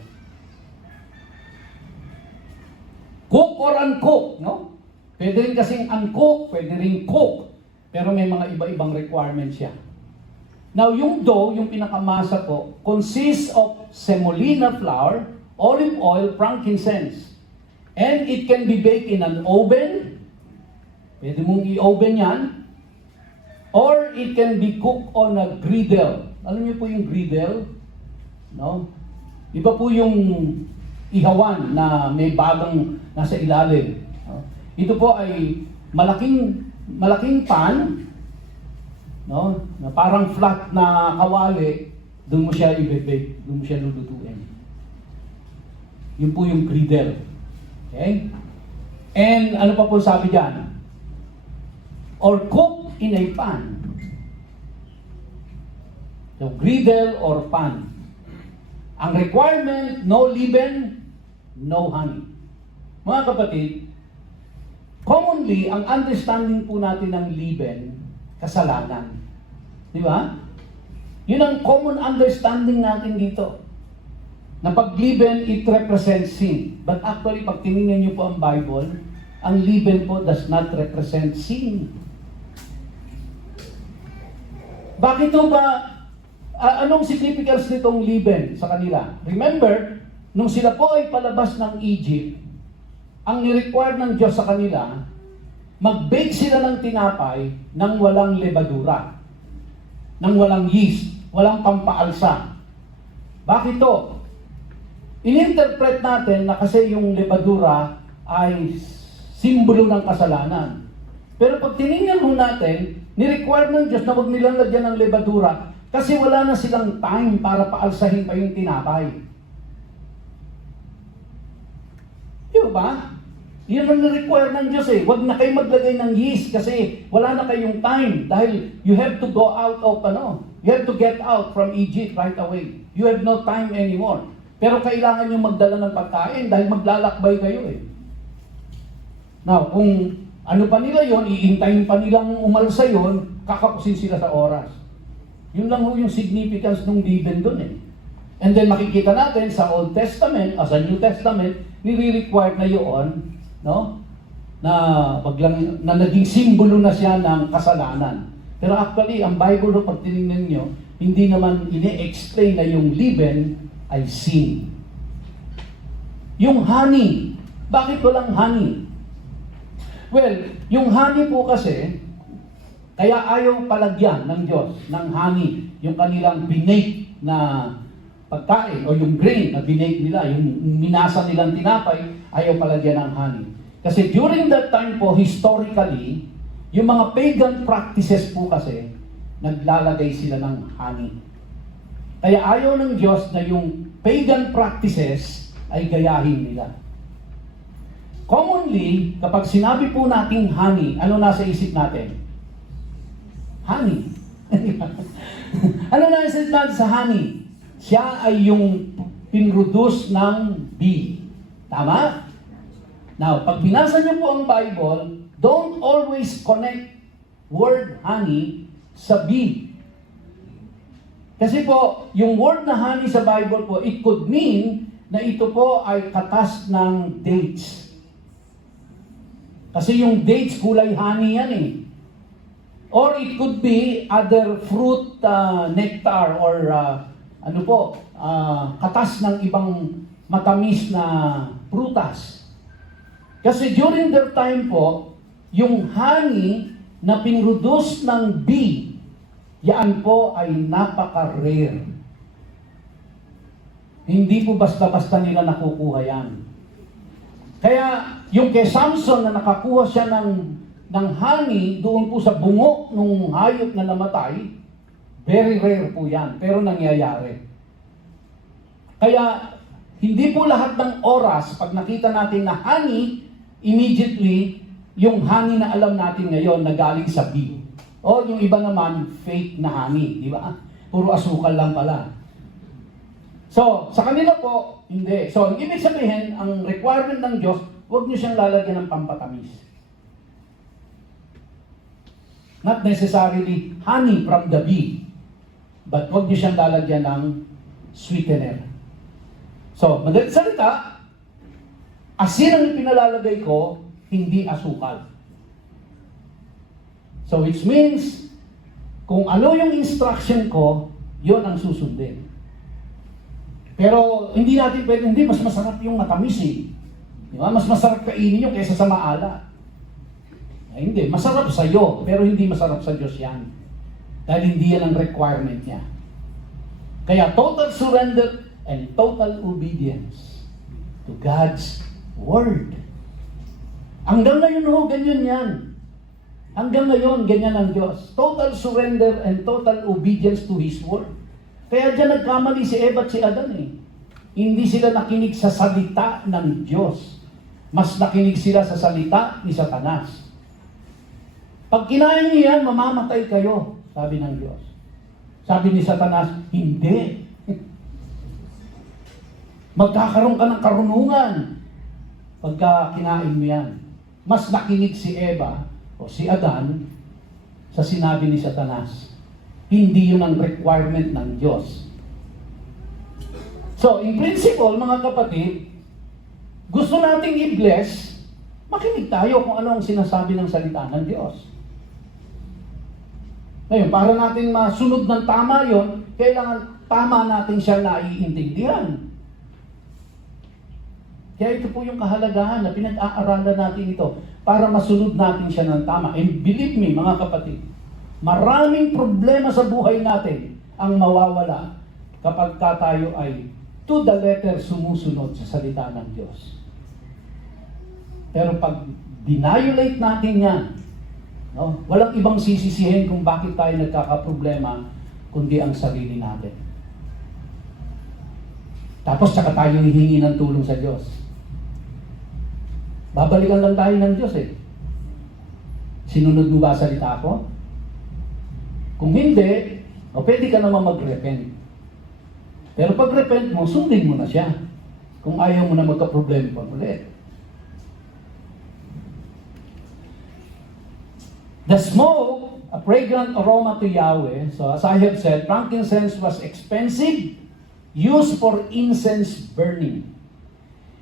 Cook or uncook, no? Pwede rin kasing uncook, pwede rin cook. Pero may mga iba-ibang requirements siya. Now, yung dough, yung pinakamasa po, consists of semolina flour, olive oil, frankincense. And it can be baked in an oven. Pwede mong i-oven yan. Or it can be cooked on a griddle. Alam niyo po yung griddle? No? Iba po yung ihawan na may bagang nasa ilalim. No? Ito po ay malaking pan, no? Na parang flat na kawali, doon mo siya i-bake, doon mo siya lulutuin. Yun po yung griddle. Okay? And ano pa po sabi diyan? Or cook in a pan. So, griddle or pan. Ang requirement, no leaven, no honey. Mga kapatid, commonly, ang understanding po natin ng leaven, kasalanan. Di ba? Yun ang common understanding natin dito. Na pag-liben, it represents sin. But actually, pag tinignan niyo po ang Bible, ang liben po does not represent sin. Bakit po ba, anong significance nitong liben sa kanila? Remember, nung sila po ay palabas ng Egypt, ang ni-require ng Diyos sa kanila, mag-bake sila ng tinapay nang walang lebadura, nang walang yeast, walang pampaalsa. Bakit to? In-interpret natin na kasi yung lebadura ay simbolo ng kasalanan. Pero pag tinignan mo natin, ni-require ng Diyos na huwag nilang lagyan ng lebadura kasi wala na silang time para paalsahin pa yung tinapay. Di ba? Yun ang ni-require ng Diyos eh. Huwag na kayo maglagay ng yeast kasi wala na kayong time dahil you have to go out of you have to get out from Egypt right away. You have no time anymore. Pero kailangan nyo magdala ng pagkain dahil maglalakbay kayo eh. Now, kung ano pa nila yon, iintayin pa nilang umalsa yon, kakapusin sila sa oras. Yun lang ho yung significance ng liben doon eh. And then makikita natin sa Old Testament, sa New Testament, nire-require na yun, no? Na naging simbolo na siya ng kasalanan. Pero actually, ang Bible, pag tinignan nyo, hindi naman ine-explain na yung liben ay sin. Yung honey, bakit walang honey? Well, yung honey po kasi, kaya ayaw palagyan ng Diyos ng honey, yung kanilang binake na pagkain o yung grain na binake nila, yung minasa nilang tinapay, ayaw palagyan ng honey. Kasi during that time po, historically, yung mga pagan practices po kasi, naglalagay sila ng honey. Kaya ayaw ng Diyos na yung pagan practices ay gayahin nila. Commonly, kapag sinabi po nating honey, ano nasa isip natin? Honey. Ano nasa isip natin sa honey? Siya ay yung pinroduce ng bee. Tama? Now, pag binasa niyo po ang Bible, don't always connect word honey sa bee. Kasi po, yung word na honey sa Bible po, it could mean na ito po ay katas ng dates. Kasi yung dates, kulay honey yan eh. Or it could be other fruit nectar or katas ng ibang matamis na prutas. Kasi during their time po, yung honey na pinroduce ng bee, yan po ay napaka-rare. Hindi po basta-basta nila nakukuha yan. Kaya yung kay Samson na nakakuha siya ng honey doon po sa bungo ng hayop na namatay, very rare po yan, pero nangyayari. Kaya hindi po lahat ng oras, pag nakita natin na honey, immediately, yung honey na alam natin ngayon na galing sa bee. O yung iba naman, fake na honey, di ba? Puro asukal lang pala. So, sa kanila po, hindi. So, ang ibig sabihin, ang requirement ng Diyos, huwag niyo siyang lalagyan ng pampatamis. Not necessarily honey from the bee, but huwag niyo siyang lalagyan ng sweetener. So, madalit salita, asin ang ipinalalagay ko, hindi asukal. So which means, kung ano yung instruction ko, yon ang susundin. Pero hindi natin pwede, hindi, mas masarap yung matamis eh. Di ba? Mas masarap kainin yung kaysa sa maala. Ay, hindi, masarap sa iyo, pero hindi masarap sa Diyos yan. Dahil hindi yan ang requirement niya. Kaya total surrender and total obedience to God's Word. Hanggang ngayon ho, ganyan yan. Hanggang ngayon, ganyan ang Diyos. Total surrender and total obedience to His Word. Kaya dyan nagkamali si Eva at si Adan eh. Hindi sila nakinig sa salita ng Diyos. Mas nakinig sila sa salita ni Satanas. Pag kinain niyo yan, mamamatay kayo, sabi ng Diyos. Sabi ni Satanas, hindi. Magkakaroon ka ng karunungan pagka kinain mo yan. Mas nakinig si Eva o si Adan sa sinabi ni Satanas. Hindi yun ang requirement ng Diyos. So, in principle, mga kapatid, gusto nating i-bless, makinig tayo kung ano ang sinasabi ng salita ng Diyos. Ngayon, para natin masunod ng tama yon, kailangan tama natin siya naiintindihan. Kaya ito po yung kahalagahan na pinag-aaralan natin ito para masunod natin siya ng tama. And believe me, mga kapatid, maraming problema sa buhay natin ang mawawala kapag tayo ay to the letter sumusunod sa salita ng Diyos. Pero pag binayolate natin yan, no, walang ibang sisisihin kung bakit tayo nagkakaproblema, kundi ang sarili natin. Tapos saka tayo hihingi ng tulong sa Diyos. Babalikan lang tayo ng Diyos eh. Sinunod mo ba salita ko? Kung hindi, pwede ka naman mag-repent. Pero pag repent mo, sundin mo na siya. Kung ayaw mo na magka-problema pa ulit. The smoke, a fragrant aroma to Yahweh. So as I have said, frankincense was expensive, used for incense burning.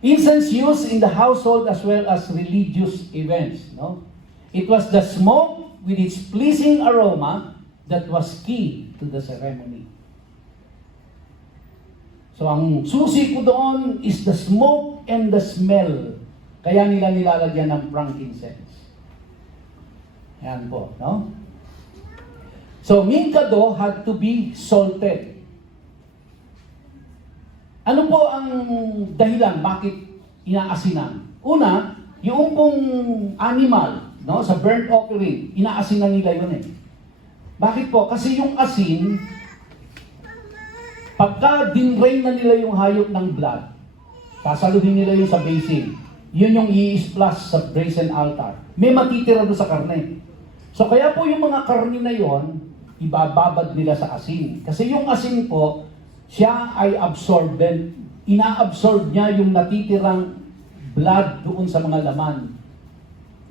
Incense used in the household as well as religious events. No? It was the smoke with its pleasing aroma that was key to the ceremony. So ang susi ko doon is the smoke and the smell. Kaya nila nilalagyan ng frankincense. Yan po, no? So, minkado had to be salted. Ano po ang dahilan bakit inaasinan? Una, yung pong animal, no, sa burnt offering, inaasinan nila yun eh. Bakit po? Kasi yung asin, pagka dinrain na nila yung hayop ng blood, sasaluhin nila yun sa basin. Yun yung i-splash sa brazen altar. May matitira doon sa karne. So kaya po yung mga karne na yon, ibababad nila sa asin. Kasi yung asin po, siya ay absorbent. Ina-absorb niya yung natitirang blood doon sa mga laman.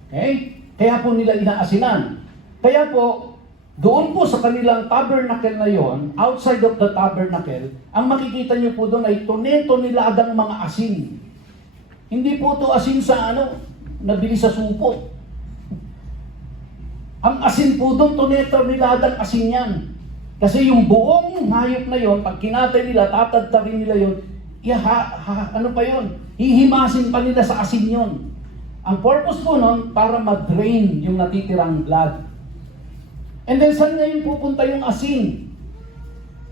Okay? Kaya po nila inaasinan. Kaya po, doon po sa kanilang tabernacle na yon, outside of the tabernacle, ang makikita niyo po doon ay tone-toneladang mga asin. Hindi po to asin sa nabili sa supot. Ang asin po doon, tone-toneladang asin yan. Kasi yung buong hayop na yon, pag kinatay nila, tatadtarin nila yon, ano pa yon? Hihimasin pa nila sa asin yon. Ang purpose po nun, para ma-drain yung natitirang blood. And then, saan ngayon pupunta yung asin?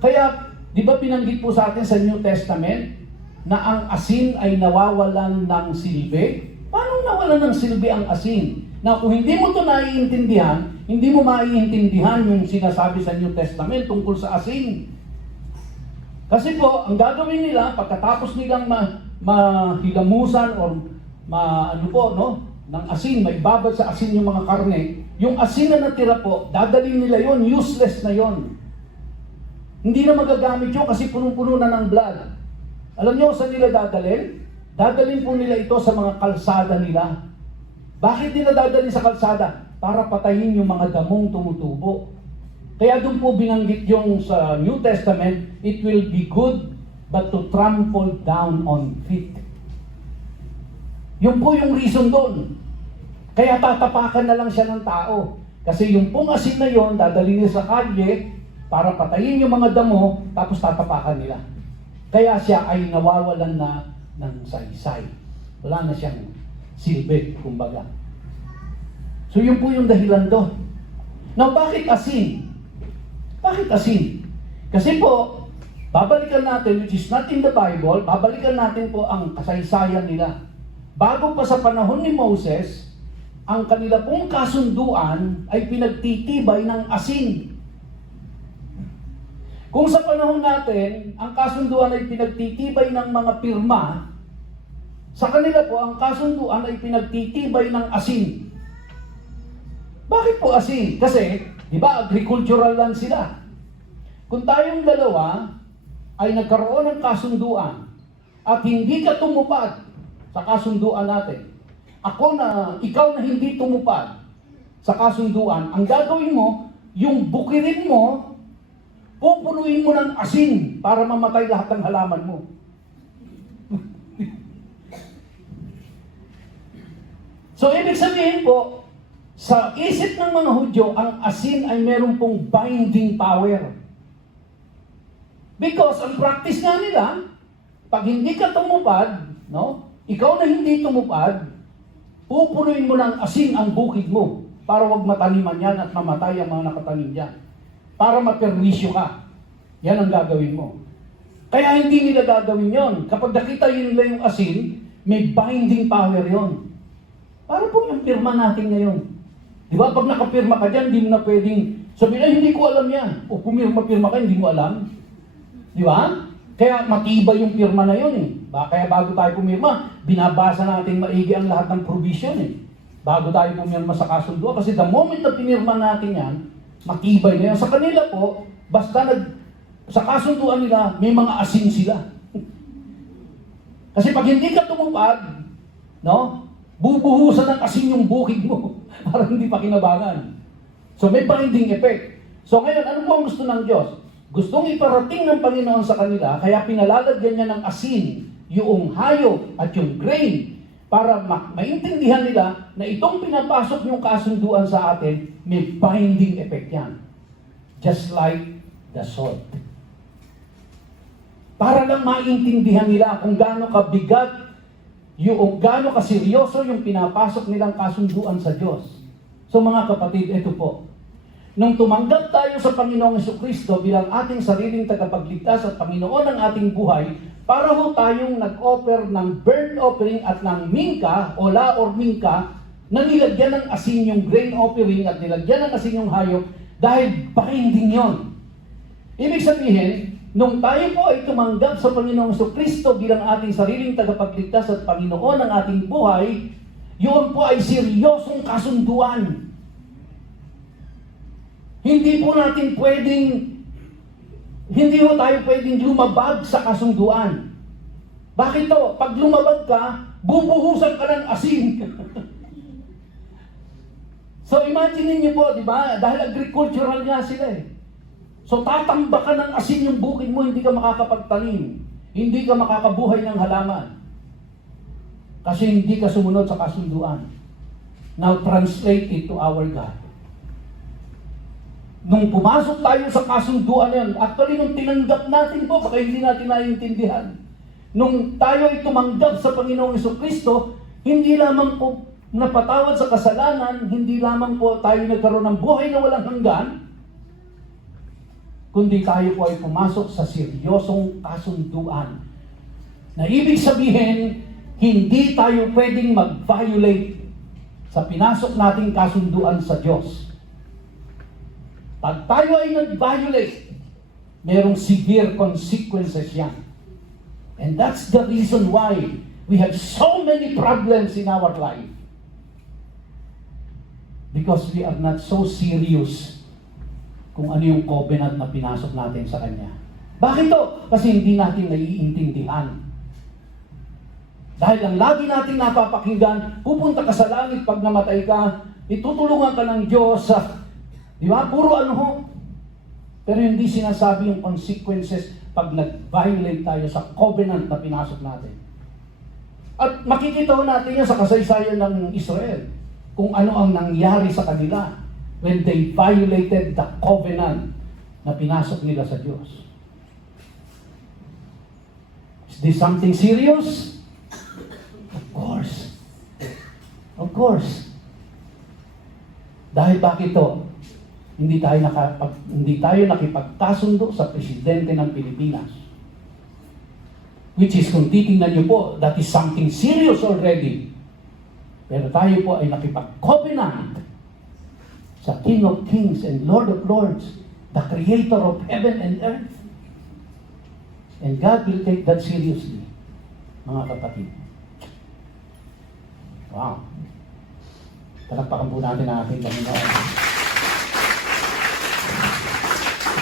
Kaya, di ba pinanggit po sa atin sa New Testament, na ang asin ay nawawalan ng silbi? Paano nawalan ng silbi ang asin? Na kung hindi mo ito naiintindihan, hindi mo maiintindihan yung sinasabi sa New Testament tungkol sa asin. Kasi po, ang gagawin nila, pagkatapos nilang mahilamusan or ng asin, maibabad sa asin yung mga karne, yung asin na natira po, dadalhin nila yon, useless na yon. Hindi na magagamit yun kasi punong-puno na ng blood. Alam niyo saan nila dadalhin? Dadalhin po nila ito sa mga kalsada nila. Bakit nila dadalhin sa kalsada? Para patayin yung mga damong tumutubo. Kaya doon po binanggit yung sa New Testament, it will be good but to trample down on feet. Yun po yung reason doon. Kaya tatapakan na lang siya ng tao. Kasi yung pong asin na yon, dadalhin nila sa kalye para patayin yung mga damo, tapos tatapakan nila. Kaya siya ay nawawalan na ng saysay. Wala na siyang silbi, kumbaga. So yun po yung dahilan doon. Now, bakit asin? Bakit asin? Kasi po, babalikan natin, which is not in the Bible, babalikan natin po ang kasaysayan nila. Bago pa sa panahon ni Moses, ang kanila pong kasunduan ay pinagtitibay ng asin. Kung sa panahon natin, ang kasunduan ay pinagtitibay ng mga pirma, sa kanila po, ang kasunduan ay pinagtitibay ng asin. Bakit po asin? Kasi, di ba, agricultural land sila. Kung tayong dalawa ay nagkaroon ng kasunduan at hindi ka tumupad sa kasunduan natin, ikaw na hindi tumupad sa kasunduan, ang gagawin mo, yung bukirin mo pupunuin mo ng asin para mamatay lahat ng halaman mo. So, ibig sabihin po, sa isip ng mga Hudyo, ang asin ay meron pong binding power. Because ang practice nga nila, pag hindi ka tumupad, no? Ikaw na hindi tumupad, pupunuin mo ng asin ang bukid mo para wag mataniman yan at mamatay ang mga nakatanim dyan. Para maperwisyo ka. Yan ang gagawin mo. Kaya hindi nila gagawin yon. Kapag nakita nila yung asin, may binding power yon. Para po yung pirma natin ngayon. Di ba? Pag nakapirma ka dyan, hindi mo na pwedeng sabihin, ay hindi ko alam yan. O pumirma-pirma ka, hindi mo alam. Di ba? Kaya matibay yung pirma na yun eh. Kaya bago tayo pumirma, binabasa natin maigi ang lahat ng provision eh. Bago tayo pumirma sa kasunduan. Kasi the moment na pinirma natin yan, matibay na yan. Sa kanila po, basta sa kasunduan nila, may mga asin sila. Kasi pag hindi ka tumupad, no? Bubuhusan ng asin yung bukid mo para hindi pa kinabangan. So may binding effect. So ngayon, ano po ang gusto ng Diyos? Gustong iparating ng Panginoon sa kanila, kaya pinalalagyan niya ng asin yung hayop at yung grain para maintindihan nila na itong pinapasok yung kasunduan sa atin, may binding effect yan. Just like the salt. Para lang maintindihan nila kung gaano kabigat yung gaano kaseryoso yung pinapasok nilang kasunduan sa Diyos. So mga kapatid, ito po. Nung tumanggap tayo sa Panginoong Jesucristo bilang ating sariling tagapagligtas at Panginoon ng ating buhay, para ho tayong nag-offer ng burnt offering at ng mingka, ola or mingka, na nilagyan ng asin yung grain offering at nilagyan ng asin yung hayop dahil binding yon. Ibig sabihin, nung tayo po ay tumanggap sa Panginoong Jesucristo bilang ating sariling tagapagligtas at Panginoon ng ating buhay, yun po ay seryosong kasunduan. Hindi po tayo pwedeng lumabag sa kasunduan. Bakit to? Pag lumabag ka, bubuhusan ka ng asin. So imagine niyo po, di ba? Dahil agricultural nga sila eh. So tatambakan ng asin yung bukid mo, hindi ka makakapagtanim. Hindi ka makakabuhay ng halaman. Kasi hindi ka sumunod sa kasunduan. Now translate it to our God. Nung pumasok tayo sa kasunduan yan, actually nung tinanggap natin po, baka hindi natin naiintindihan. Nung tayo ay tumanggap sa Panginoong Jesucristo, hindi lamang po napatawad sa kasalanan, hindi lamang po tayo nagkaroon ng buhay na walang hanggan, kundi tayo po ay pumasok sa seryosong kasunduan. Na ibig sabihin, hindi tayo pwedeng mag-violate sa pinasok nating kasunduan sa Diyos. Pag tayo ay nag-violate, merong severe consequences yan. And that's the reason why we have so many problems in our life. Because we are not so serious kung ano yung covenant na pinasok natin sa Kanya. Bakit to? Kasi hindi natin naiintindihan. Dahil ang lagi natin napapakinggan, pupunta ka sa langit pag namatay ka, itutulungan ka ng Diyos sa, di ba? Puro ano ho. Pero hindi sinasabi yung consequences pag nag-violate tayo sa covenant na pinasok natin. At makikita natin yan sa kasaysayan ng Israel. Kung ano ang nangyari sa kanila when they violated the covenant na pinasok nila sa Diyos. Is this something serious? Of course. Of course. Dahil bakit to? Hindi tayo nakipagkasundo sa presidente ng Pilipinas. Which is, kung titingnan niyo po, that is something serious already. Pero tayo po ay nakipag-covenant sa King of Kings and Lord of Lords, the Creator of heaven and earth. And God will take that seriously, mga kapatid. Wow. Palakpakan po natin ang ating Panginoon.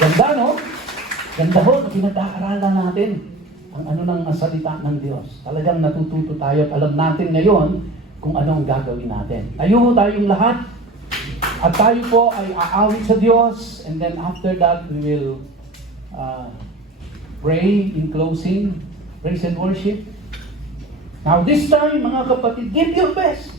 Ganda, no? Ganda ho na pinag-aaralan natin ang ano ng salita ng Diyos. Talagang natututo tayo at alam natin ngayon kung ano ang gagawin natin. Tayo tayong lahat at tayo po ay aawit sa Diyos, and then after that we will pray in closing, praise and worship. Now this time, mga kapatid, give your best.